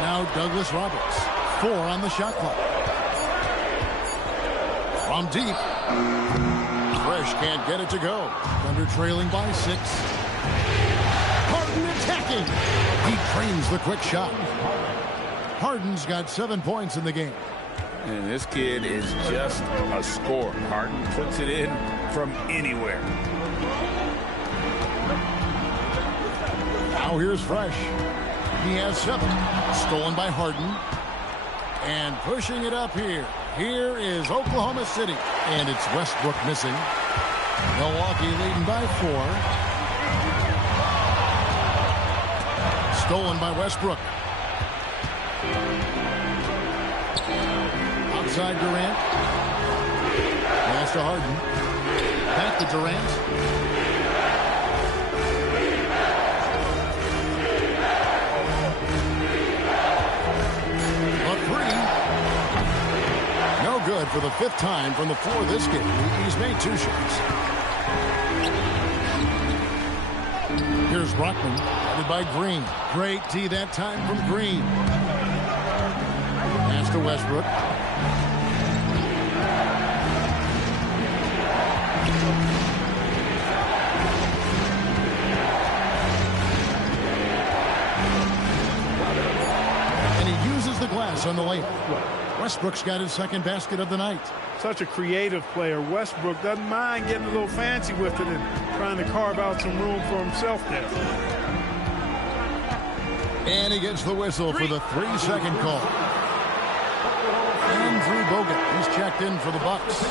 Now Douglas Roberts. 4 on the shot clock. From deep. Fresh can't get it to go. Thunder trailing by 6. Harden attacking. He trains the quick shot. Harden's got 7 points in the game. And this kid is just a scorer. Harden puts it in from anywhere. Now here's Fresh. He has 7. Stolen by Harden. And pushing it up here. Here is Oklahoma City. And it's Westbrook missing. Milwaukee leading by 4. Stolen by Westbrook. Outside Durant. Pass to Harden. Back to Durant. A 3. No good for the 5th time from the floor this game. He's made 2 shots. Here's Brockman, headed by Green. Great D that time from Green. Pass to Westbrook. And he uses the glass on the layup. Westbrook's got his 2nd basket of the night. Such a creative player. Westbrook doesn't mind getting a little fancy with it and trying to carve out some room for himself there. And he gets the whistle for the 3-second call. Andrew Bogut, he's checked in for the Bucks.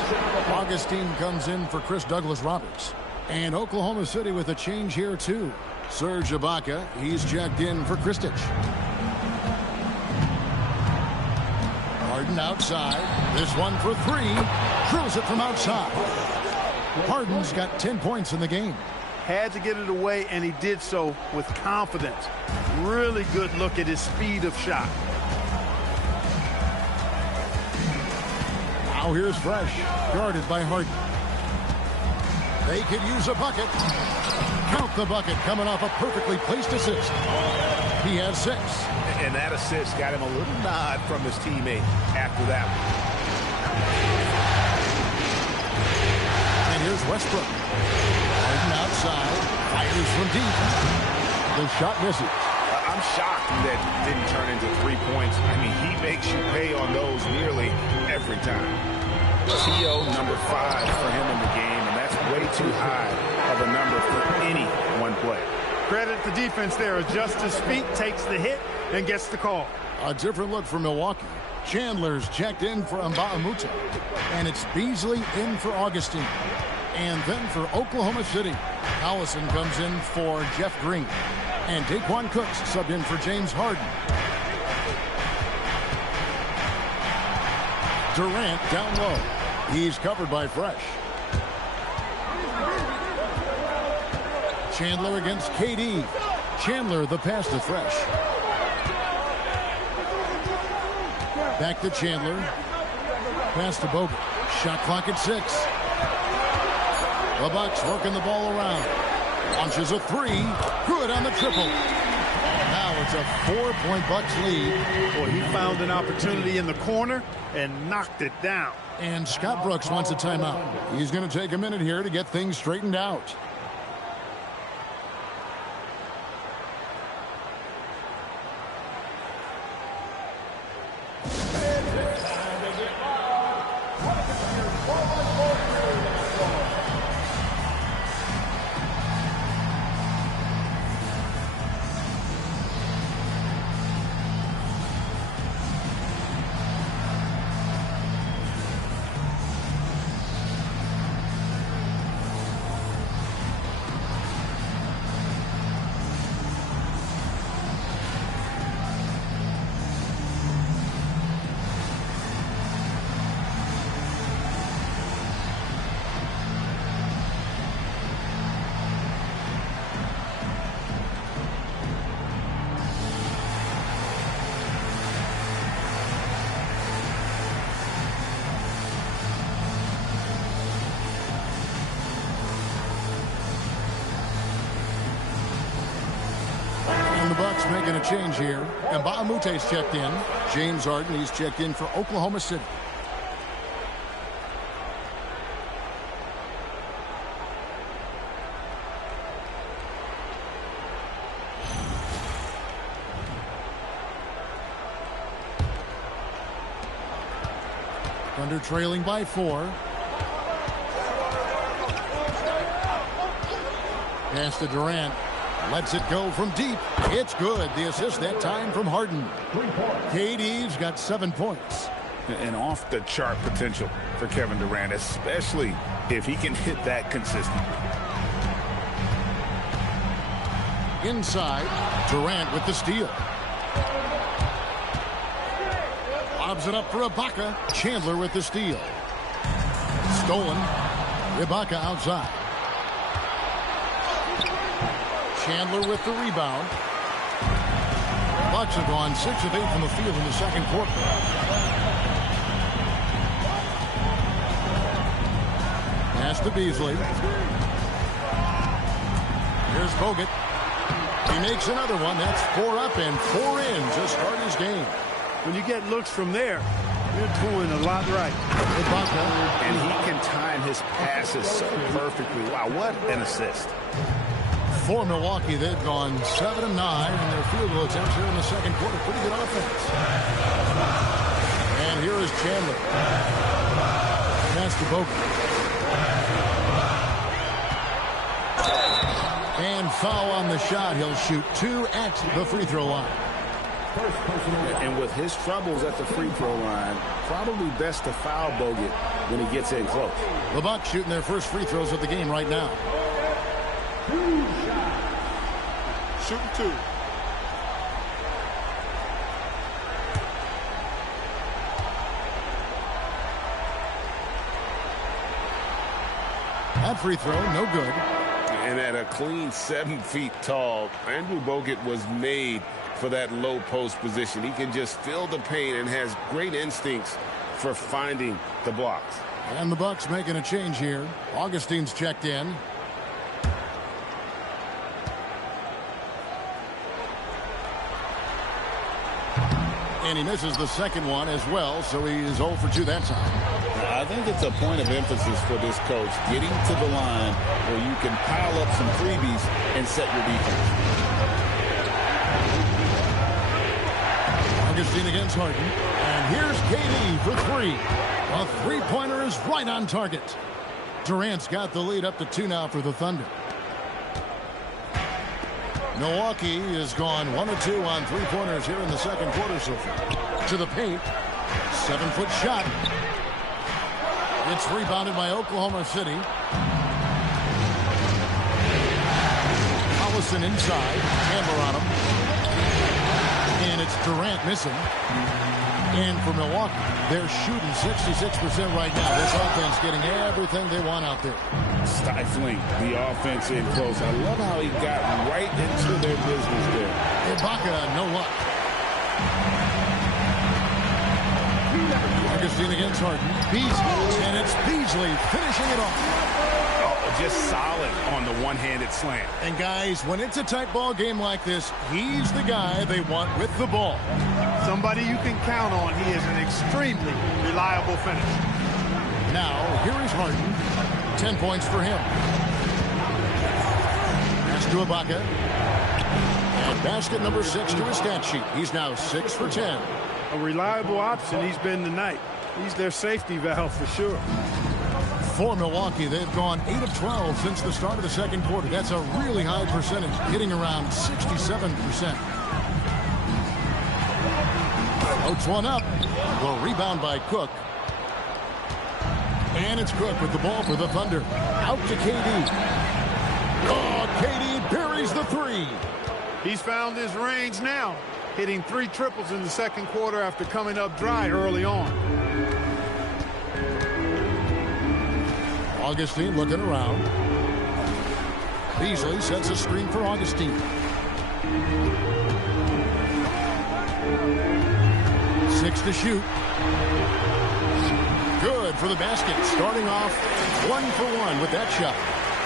Augustine comes in for Chris Douglas Roberts. And Oklahoma City with a change here, too. Serge Ibaka, he's checked in for Kristich. Harden outside. This one for three. Drills it from outside. Harden's got 10 points in the game. Had to get it away, and he did so with confidence. Really good look at his speed of shot. Now here's Fresh, guarded by Harden. They could use a bucket. Count the bucket coming off a perfectly placed assist. He has 6. And that assist got him a little nod from his teammate after that one. And here's Westbrook. Harden outside. Fires from deep. The shot misses. I'm shocked that didn't turn into 3 points. I mean, he makes you pay on those nearly every time. TO number 5 for him in the game, and that's way too high of a number for any one player. Credit the defense there. Adjusts his feet, takes the hit, and gets the call. A different look for Milwaukee. Chandler's checked in for Mbah a Moute. And it's Beasley in for Augustine. And then for Oklahoma City, Allison comes in for Jeff Green. And Daquan Cooks subbed in for James Harden. Durant down low. He's covered by Fresh. Chandler against KD. Chandler the pass to Fresh. Back to Chandler. Pass to Bogut. Shot clock at 6. The Bucks working the ball around. Launches a 3. Good on the triple. Now it's a 4-point Bucks lead. Boy, he found an opportunity in the corner and knocked it down. And Scott Brooks wants a timeout. He's going to take a minute here to get things straightened out. The Bucks making a change here. Mbah a Moute's checked in. James Harden, he's checked in for Oklahoma City. Thunder trailing by 4. Pass to Durant. Lets it go from deep. It's good. The assist that time from Harden. KD's got 7 points. And off the chart potential for Kevin Durant, especially if he can hit that consistently. Inside, Durant with the steal. Lobs it up for Ibaka. Chandler with the steal. Stolen. Ibaka outside. Chandler with the rebound. Bucks have gone 6 of 8 from the field in the second quarter. Pass to Beasley. Here's Bogut. He makes another one. That's 4 up and 4 in to start his game. When you get looks from there, you're doing a lot right. Ibaka. And he can time his passes so perfectly. Wow, what an assist. For Milwaukee, they've gone 7 of 9 in their field goal attempts here in the second quarter. Pretty good offense. And here is Chandler. Pass to Bogut. And foul on the shot. He'll shoot 2 at the free throw line. And with his troubles at the free throw line, probably best to foul Bogut when he gets in close. The Bucks shooting their first free throws of the game right now. Shooting 2. That free throw, no good. And at a clean 7 feet tall, Andrew Bogut was made for that low post position. He can just feel the pain and has great instincts for finding the blocks. And the Bucks making a change here. Augustine's checked in. And he misses the second one as well, so he is 0 for 2 that time. I think it's a point of emphasis for this coach, getting to the line where you can pile up some freebies and set your defense. Augustine against Harden. And here's KD for 3. A three-pointer is right on target. Durant's got the lead up to 2 now for the Thunder. Milwaukee has gone 1 of 2 on three-pointers here in the second quarter so far. To the paint. 7-foot shot. It's rebounded by Oklahoma City. Collison inside. Hammer on him. And it's Durant missing. And for Milwaukee, they're shooting 66% right now. This offense getting everything they want out there. Stifling the offense in close. I love how he got right into their business there. Ibaka, no luck. Augustine against Harden. Beasley, and it's Beasley finishing it off. Just solid on the one-handed slam. And guys, when it's a tight ball game like this, he's the guy they want with the ball. Somebody you can count on. He is an extremely reliable finisher. Now, here is Harden. 10 points for him. Pass to Ibaka. And basket number 6 to his stat sheet. He's now 6 for 10. A reliable option he's been tonight. He's their safety valve for sure. For Milwaukee, they've gone 8 of 12 since the start of the second quarter. That's a really high percentage, hitting around 67%. Floats one up. Will rebound by Cook. And it's Cook with the ball for the Thunder. Out to KD. Oh, KD buries the 3. He's found his range now, hitting 3 triples in the second quarter after coming up dry early on. Augustine looking around. Beasley sets a screen for Augustine. 6 to shoot. Good for the basket. Starting off 1 for 1 with that shot.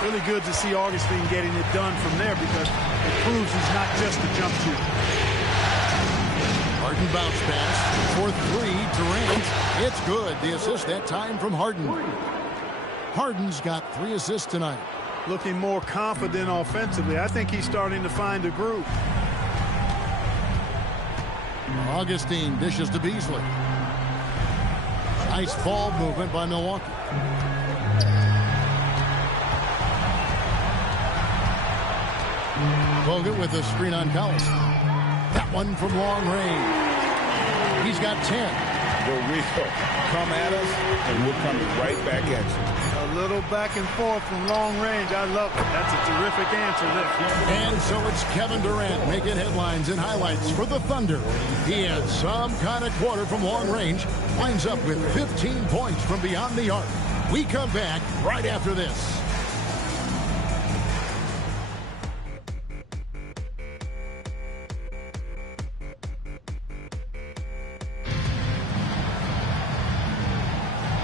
Really good to see Augustine getting it done from there because it proves he's not just a jump shooter. Harden bounce pass for 3. Durant. It's good. The assist that time from Harden. Harden's got 3 assists tonight. Looking more confident offensively. I think he's starting to find a groove. Augustine dishes to Beasley. Nice ball movement by Milwaukee. Bogut with a screen on Collison. That one from long range. He's got 10. The real. Come at us, and we're coming right back at you. A little back and forth from long range. I love it. That's a terrific answer there. And so it's Kevin Durant making headlines and highlights for the Thunder. He had some kind of quarter from long range. Winds up with 15 points from beyond the arc. We come back right after this.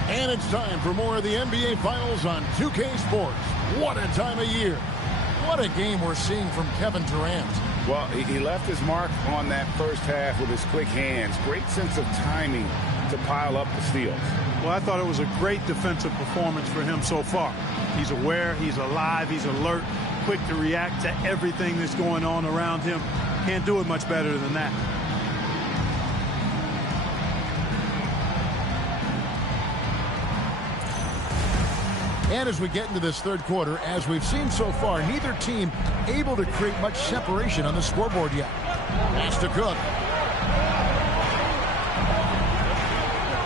And it's time for more of the NBA Finals on 2K Sports. What a time of year. What a game we're seeing from Kevin Durant. Well, he left his mark on that first half with his quick hands. Great sense of timing to pile up the steals. Well, I thought it was a great defensive performance for him so far. He's aware, he's alive, he's alert, quick to react to everything that's going on around him. Can't do it much better than that. And as we get into this third quarter, as we've seen so far, neither team able to create much separation on the scoreboard yet. Pass to Cook.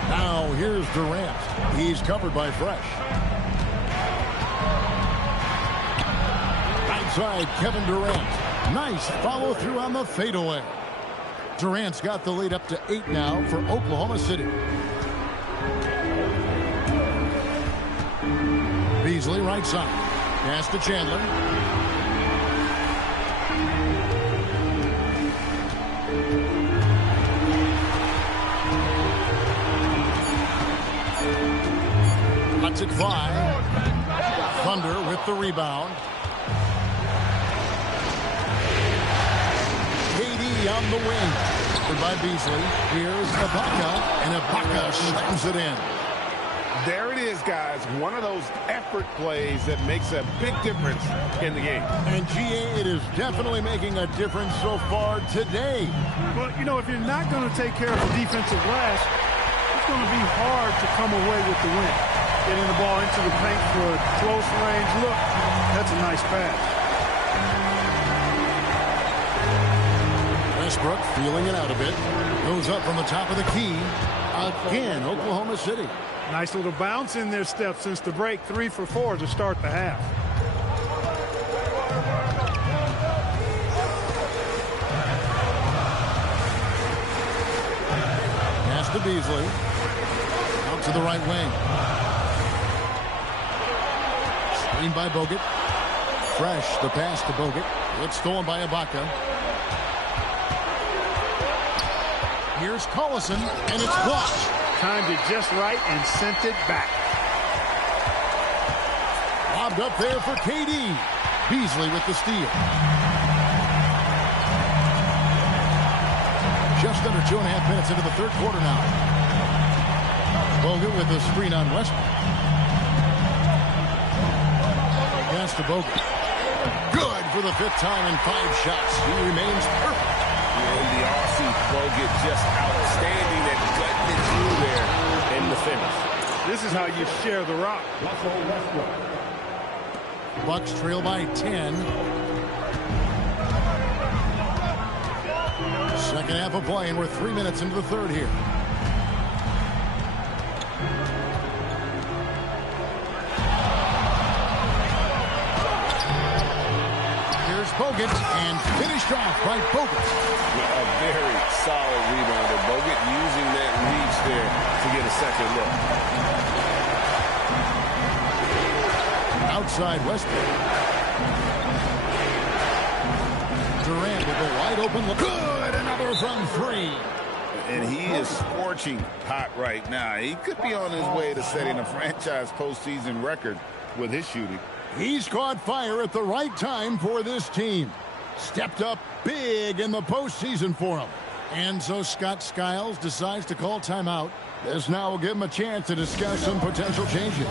Now here's Durant. He's covered by Fresh. Right inside Kevin Durant. Nice follow through on the fadeaway. Durant's got the lead up to 8 now for Oklahoma City. Beasley right side. Pass to Chandler. Lets it fly. Thunder with the rebound. KD on the wing. By Beasley. Here's Ibaka, and Ibaka slams it in. There it is, guys. One of those effort plays that makes a big difference in the game. And GA, it is definitely making a difference so far today. Well, you know, if you're not going to take care of the defensive glass, it's going to be hard to come away with the win. Getting the ball into the paint for a close range look, that's a nice pass. Westbrook feeling it out a bit. Goes up from the top of the key. Again, Oklahoma City. Nice little bounce in their step since the break. 3 for 4 to start the half. Pass to Beasley. Out to the right wing. Screen by Bogut. Fresh, the pass to Bogut. It's stolen by Ibaka. Here's Collison, and it's blocked. Timed it just right and sent it back. Lobbed up there for KD. Beasley with the steal. Just under 2.5 minutes into the third quarter now. Bogut with the screen on Westbrook. Pass to Bogut. Good for the 5th time in 5 shots. He remains perfect. And the Aussie Bogut just outstanding at gutting it through there in the finish. This is how you share the rock. Bucks trail by 10. Second half of play, and we're 3 minutes into the third here. Here's Bogut, and finished off by Bogut. A very solid rebounder. Bogut using that reach there to get a second look. Outside Westbrook. Durant with a wide open look. Good! Another from 3. And he is scorching hot right now. He could be on his way to setting a franchise postseason record with his shooting. He's caught fire at the right time for this team. Stepped up big in the postseason for him. And so Scott Skiles decides to call timeout. This now will give him a chance to discuss some potential changes.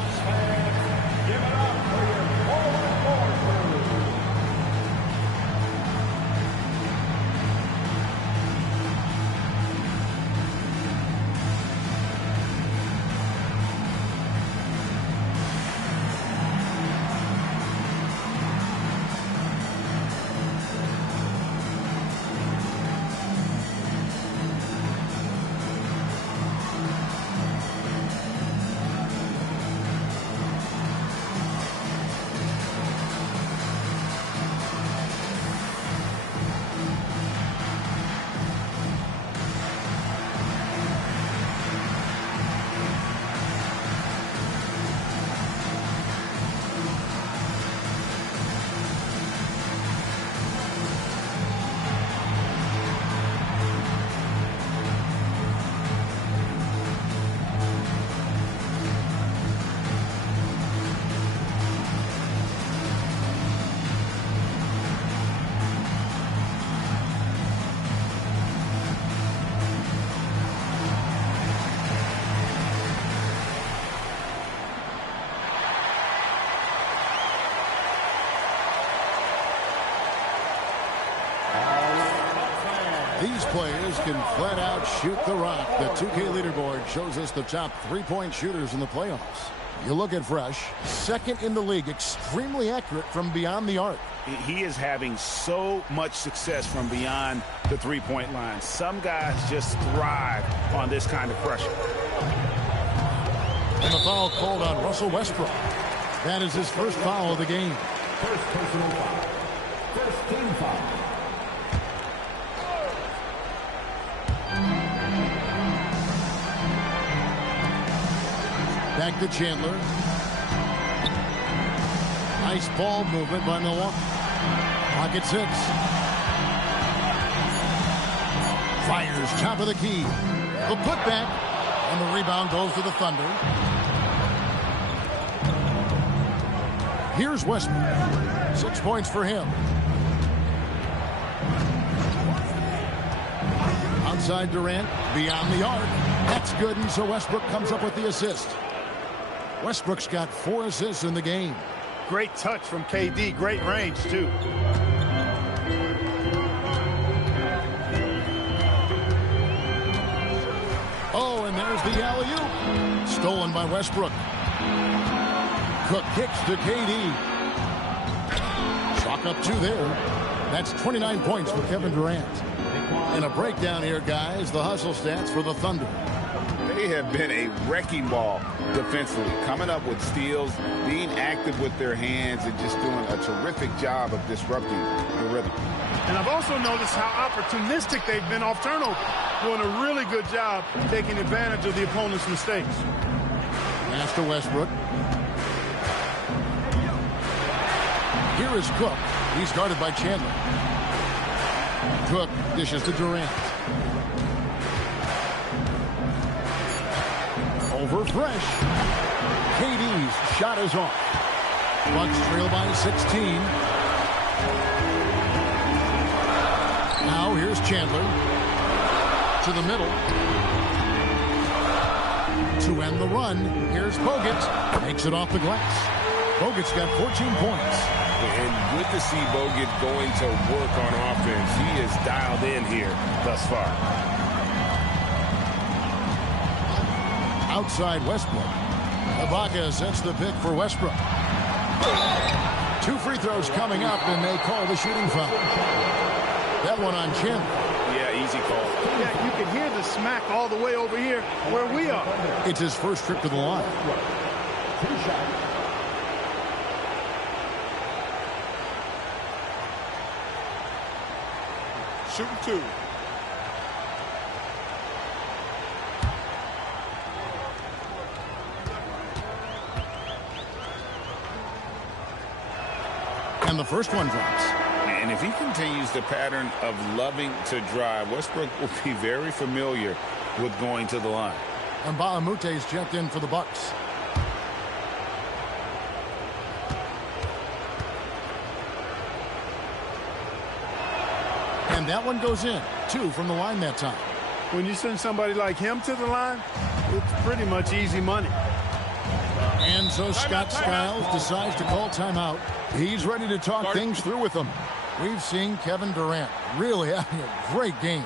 These players can flat out shoot the rock. The 2K leaderboard shows us the top 3-point shooters in the playoffs. You look at Fresh, second in the league, extremely accurate from beyond the arc. He is having so much success from beyond the three-point line. Some guys just thrive on this kind of pressure. And the foul called on Russell Westbrook. That is his first foul of the game. First personal foul. Back to Chandler. Nice ball movement by Milwaukee. Pocket 6. Fires top of the key. The putback. And the rebound goes to the Thunder. Here's Westbrook. 6 points for him. Outside Durant. Beyond the arc. That's good, and so Westbrook comes up with the assist. Westbrook's got 4 assists in the game. Great touch from KD. Great range, too. Oh, and there's the alley-oop. Stolen by Westbrook. Cook kicks to KD. Chalk up 2 there. That's 29 points for Kevin Durant. And a breakdown here, guys. The hustle stats for the Thunder. They have been a wrecking ball defensively, coming up with steals, being active with their hands, and just doing a terrific job of disrupting the rhythm. And I've also noticed how opportunistic they've been off turnover, doing a really good job taking advantage of the opponent's mistakes. Pass to Westbrook. Here is Cook. He's guarded by Chandler. Cook dishes to Durant. Over Fresh. KD's shot is off. Bucks trail by 16. Now here's Chandler. To the middle. To end the run, here's Bogut. Makes it off the glass. Bogut's got 14 points. And good to see Bogut going to work on offense. He is dialed in here thus far. Outside Westbrook. Ibaka sets the pick for Westbrook. 2 free throws coming up, and they call the shooting foul. That one on Chandler. Yeah, easy call. Yeah, you can hear the smack all the way over here where we are. It's his first trip to the line. Shooting 2. And the first one drops. And if he continues the pattern of loving to drive, Westbrook will be very familiar with going to the line. And Baamute's checked in for the Bucks. And that one goes in. 2 from the line that time. When you send somebody like him to the line, it's pretty much easy money. And so Scott Skiles decides to call timeout. He's ready to talk things through with them. We've seen Kevin Durant really having a great game.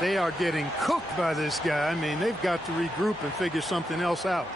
They are getting cooked by this guy. I mean, they've got to regroup and figure something else out.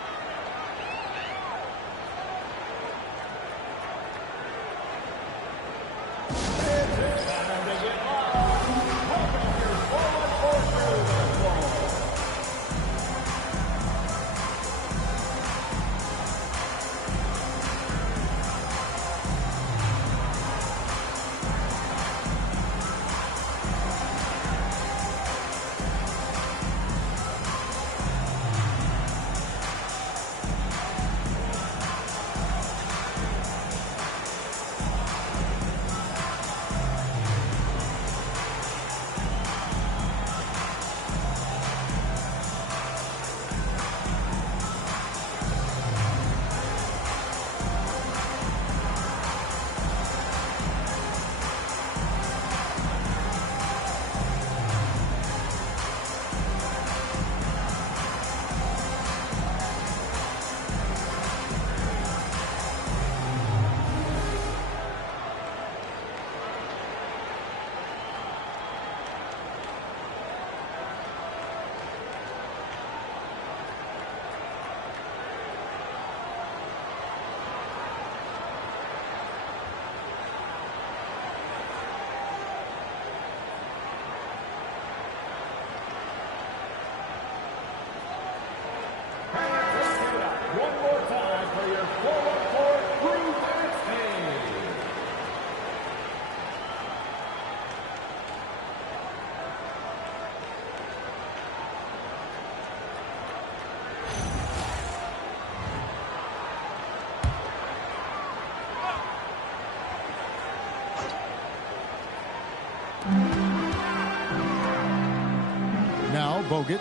Bogut.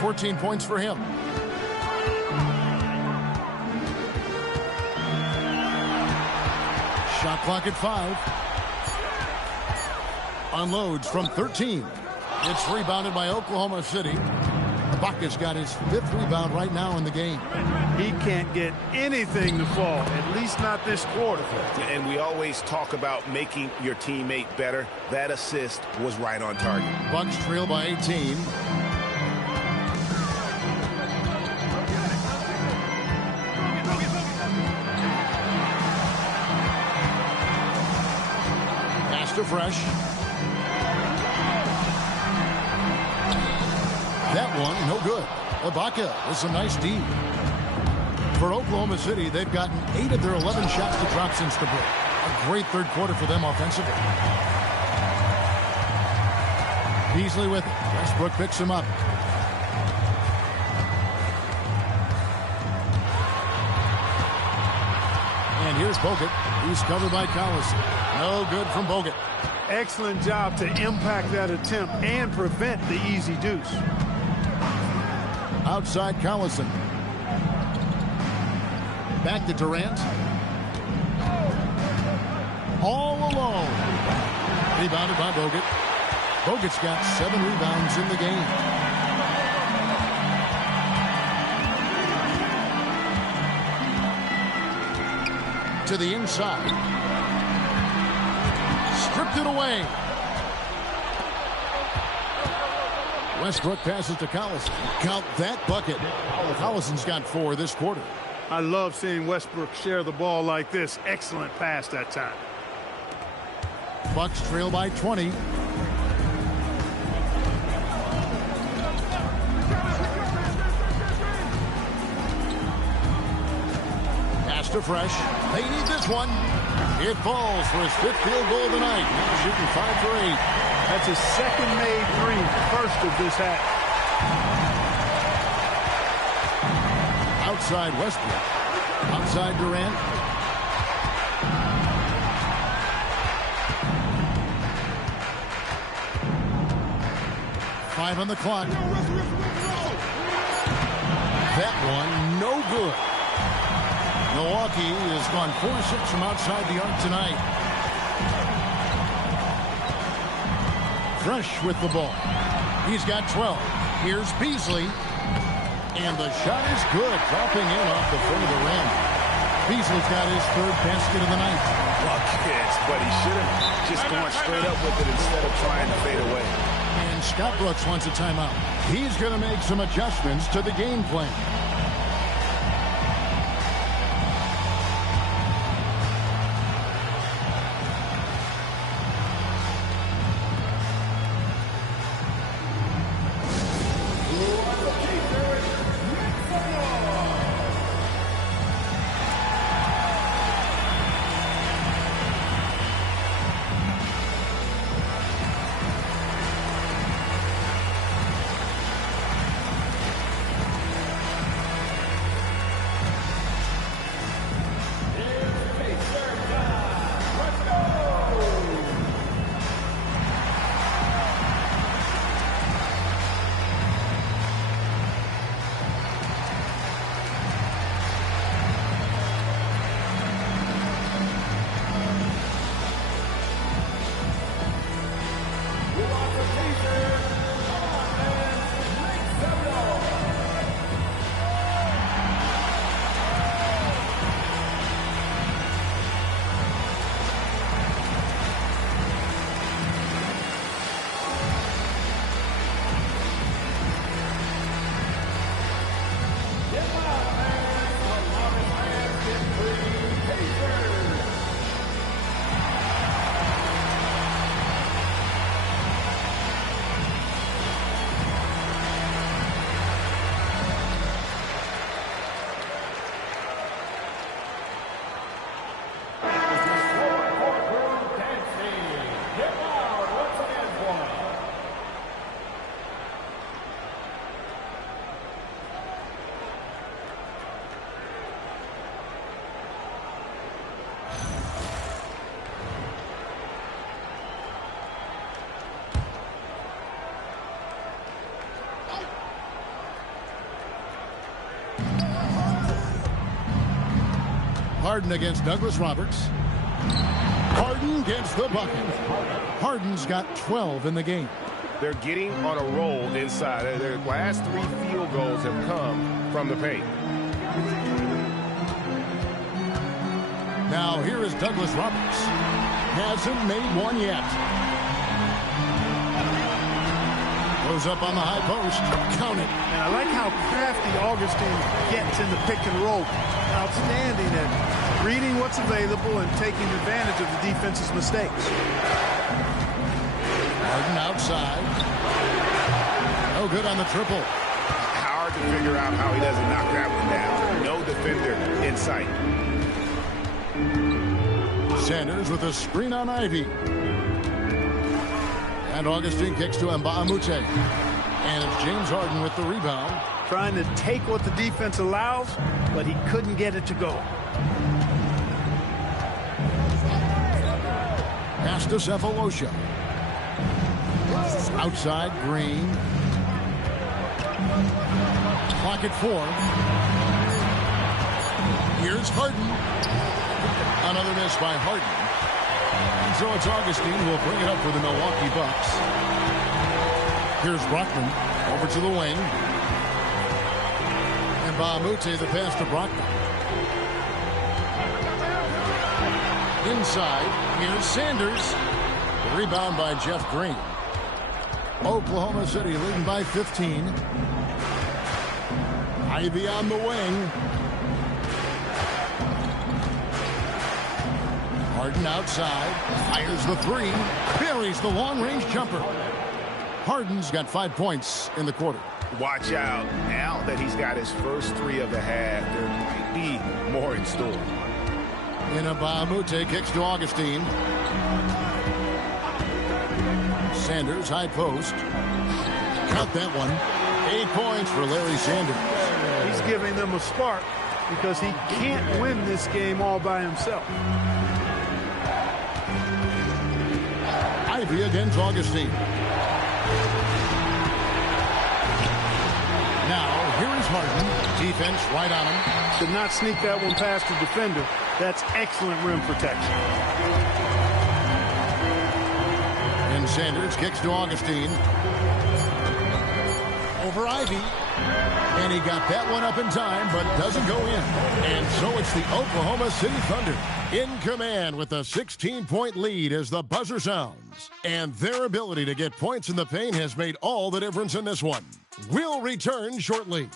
14 points for him. Shot clock at 5. Unloads from 13. It's rebounded by Oklahoma City. Ibaka's got his 5th rebound right now in the game. He can't get anything to fall, at least not this quarter. And we always talk about making your teammate better. That assist was right on target. Bucks trail by 18. Pass to Fresh. That one, no good. Ibaka with some nice D. For Oklahoma City, they've gotten 8 of their 11 shots to drop since the break. A great third quarter for them offensively. Beasley with it. Westbrook picks him up. And here's Bogut. He's covered by Collison. No good from Bogut. Excellent job to impact that attempt and prevent the easy deuce. Outside Collison. Back to Durant. All alone. Rebounded by Bogut. Bogut's got 7 rebounds in the game. To the inside. Stripped it away. Westbrook passes to Collison. Count that bucket. Collison's got 4 this quarter. I love seeing Westbrook share the ball like this. Excellent pass that time. Bucks trail by 20. Pass to Fresh. They need this one. It falls for his 5th field goal of the night. Shooting 5 for 8. That's his second made 3, first of this half. Outside Westbrook. Outside Durant. Five on the clock. That one, no good. Milwaukee has gone 4-6 from outside the arc tonight. Fresh with the ball. He's got 12. Here's Beasley. And the shot is good, dropping in off the front of the rim. Beasley's got his 3rd basket of the night. Buckets, but he should have just gone straight up with it instead of trying to fade away. And Scott Brooks wants a timeout. He's going to make some adjustments to the game plan. Harden against Douglas Roberts. Harden gets the bucket. Harden's got 12 in the game. They're getting on a roll inside. Their last 3 field goals have come from the paint. Now here is Douglas Roberts. Hasn't made one yet. Goes up on the high post. Count it. And I like how crafty Augustine gets in the pick and roll. Outstanding at reading what's available and taking advantage of the defense's mistakes. Harden outside. No good on the triple. Hard to figure out how he doesn't knock that one down. No defender in sight. Sanders with a screen on Ivy. And Augustine kicks to Mbah a Moute. And it's James Harden with the rebound. Trying to take what the defense allows, but he couldn't get it to go. Pass to Sefolosha. Outside, Green. Clock at 4. Here's Harden. Another miss by Harden. And so it's Augustine who will bring it up for the Milwaukee Bucks. Here's Brockman over to the wing. And Mbah a Moute, the pass to Brockman. Inside, here's Sanders. The rebound by Jeff Green. Oklahoma City leading by 15. Ivy on the wing. Harden outside. Fires the 3. Buries the long-range jumper. Harden's got 5 points in the quarter. Watch out. Now that he's got his first 3 of the half, there might be more in store. Mbah a Moute kicks to Augustine. Sanders, high post. Cut that one. 8 points for Larry Sanders. He's giving them a spark because he can't win this game all by himself. Ivy against Augustine. Now, here is Harden. Defense right on him. Did not sneak that one past the defender. That's excellent rim protection. And Sanders kicks to Augustine. Over Ivy. And he got that one up in time, but doesn't go in. And so it's the Oklahoma City Thunder in command with a 16-point lead as the buzzer sounds. And their ability to get points in the paint has made all the difference in this one. We'll return shortly.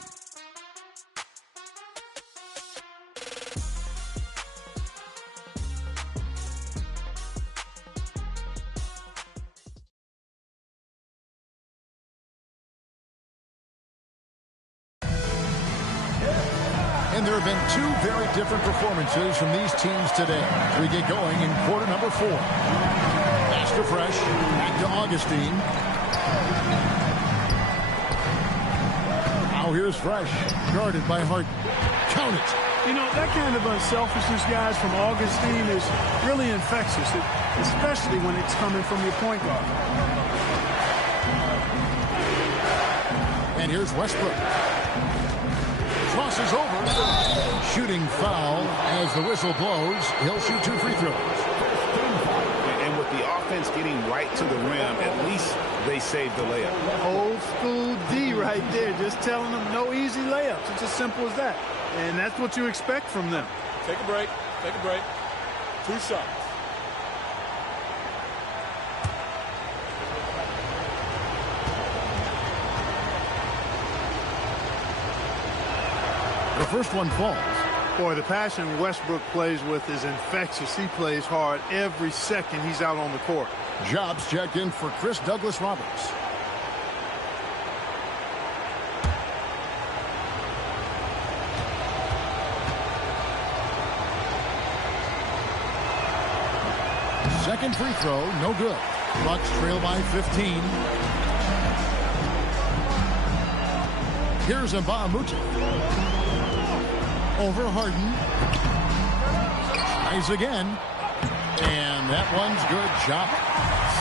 And there have been 2 very different performances from these teams today. We get going in quarter number 4. Pass to Fresh. Back to Augustine. Now here's Fresh. Guarded by Harden. Count it. You know, that kind of unselfishness, guys, from Augustine is really infectious, especially when it's coming from your point guard. And here's Westbrook. Crosses over. Shooting foul as the whistle blows. He'll shoot 2 free throws. And with the offense getting right to the rim, at least they saved the layup. Old school D right there, just telling them no easy layups. It's as simple as that. And that's what you expect from them. Take a break. Take a break. 2 shots. The first one falls. Boy, the passion Westbrook plays with is infectious. He plays hard every second he's out on the court. Jobs checked in for Chris Douglas Roberts. Second free throw, no good. Bucks trail by 15. Here's Mbah a Moute. Over Harden. Tries again. And that one's good. Chop.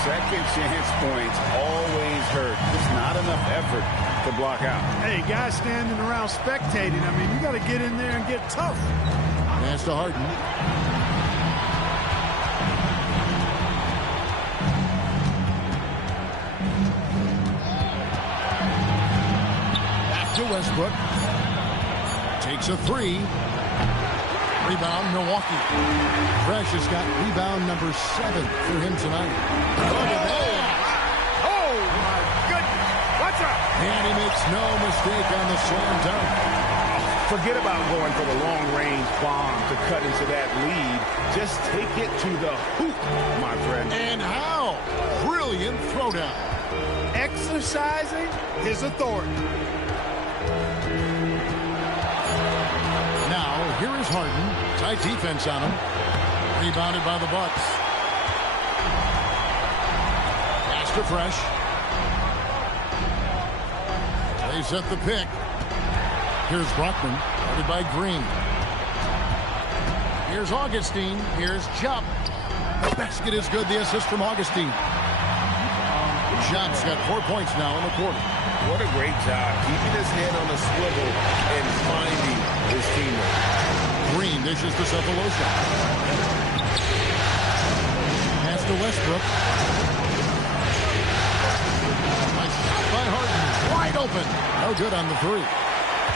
Second chance points always hurt. Just not enough effort to block out. Hey, guys standing around spectating. I mean, you got to get in there and get tough. Pass to Harden. Back to Westbrook. Takes a three. Rebound, Milwaukee. Fresh has got rebound number 7 for him tonight. Look at that. Oh, my goodness. What's up? And he makes no mistake on the slam dunk. Forget about going for the long-range bomb to cut into that lead. Just take it to the hoop, my friend. And how? Brilliant throwdown. Exercising his authority. Now, here is Harden. Tight defense on him. Rebounded by the Bucks. Pass to Fresh. They set the pick. Here's Brockman, guarded by Green. Here's Augustine. Here's Chubb. The basket is good. The assist from Augustine. Chubb's got 4 points now in the quarter. What a great job keeping his head on a swivel and finding his teammate. Green dishes to Cephalosha. Pass to Westbrook. Nice shot by Harden. Wide open. No good on the three.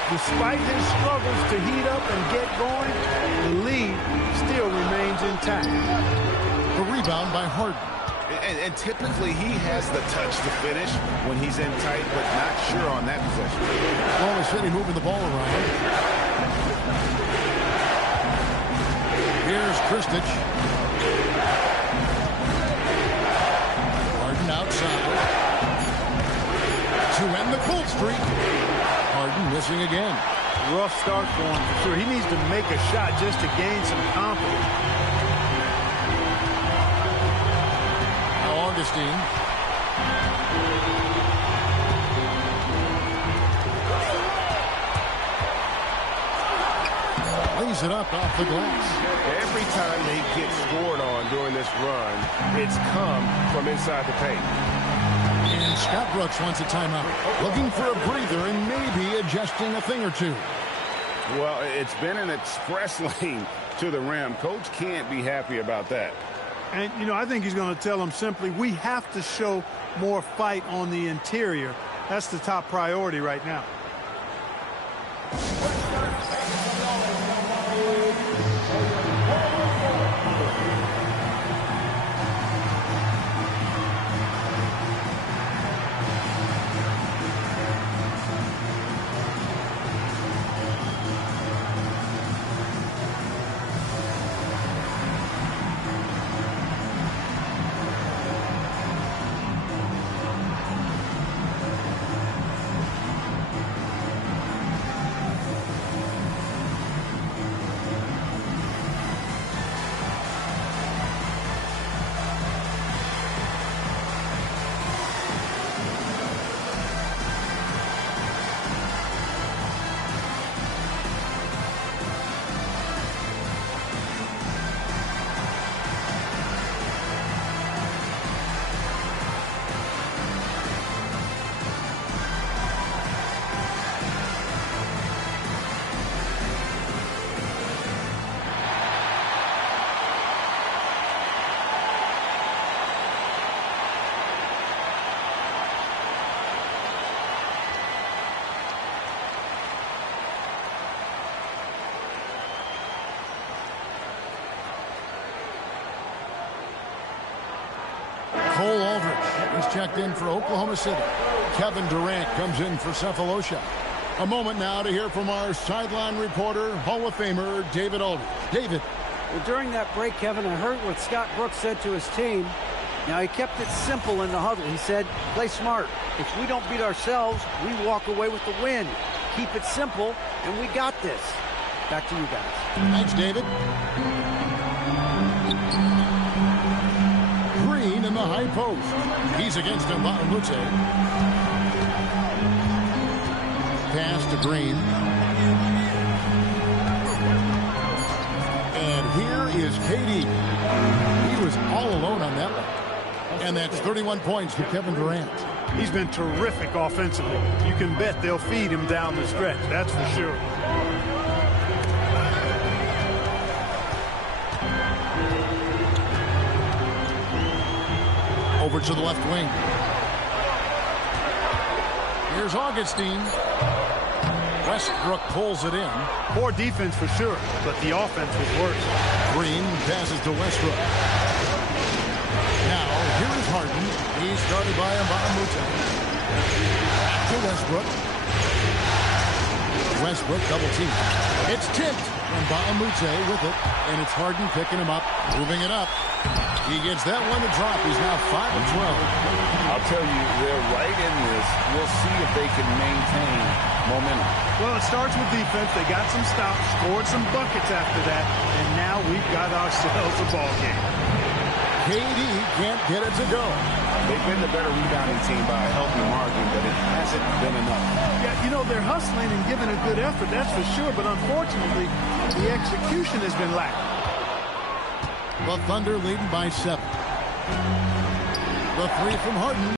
Despite his struggles to heat up and get going, the lead still remains intact. The rebound by Harden. And typically he has the touch to finish when he's in tight, but not sure on that possession. Oklahoma City moving the ball around. Here's Kristich. Harden outside. To end the cold streak. Harden missing again. Rough start for him for sure. He needs to make a shot just to gain some confidence. Now Augustine. Lays it up off the glass. Every time they get scored on during this run, it's come from inside the paint. And Scott Brooks wants a timeout. Looking for a breather and maybe adjusting a thing or two. Well, it's been an express lane to the rim. Coach can't be happy about that. And, you know, I think he's going to tell them simply, we have to show more fight on the interior. That's the top priority right now. Cole Aldridge is checked in for Oklahoma City. Kevin Durant comes in for Cephalosha. A moment now to hear from our sideline reporter, Hall of Famer David Aldridge. David. Well, during that break, Kevin, I heard what Scott Brooks said to his team. Now, he kept it simple in the huddle. He said, play smart. If we don't beat ourselves, we walk away with the win. Keep it simple, and we got this. Back to you guys. Thanks, David. Green in the high post. He's against Mbamute. Pass to Green. And here is KD. He was all alone on that one. And that's 31 points for Kevin Durant. He's been terrific offensively. You can bet they'll feed him down the stretch. That's for sure. Over to the left wing. Here's Augustine. Westbrook pulls it in. Poor defense for sure, but the offense was worse. Green passes to Westbrook. Now, here is Harden. He's guarded by Mbamute. Back to Westbrook. Westbrook double team. It's tipped. Mbamute with it, and it's Harden picking him up, moving it up. He gets that one to drop. He's now 5 of 12. I'll tell you, they're right in this. We'll see if they can maintain momentum. Well, it starts with defense. They got some stops, scored some buckets after that, and now we've got ourselves a ball game. KD can't get it to go. They've been the better rebounding team by a healthy margin, but it hasn't been enough. Yeah, you know, they're hustling and giving a good effort, that's for sure, but unfortunately, the execution has been lacking. The Thunder leading by 7. The three from Harden.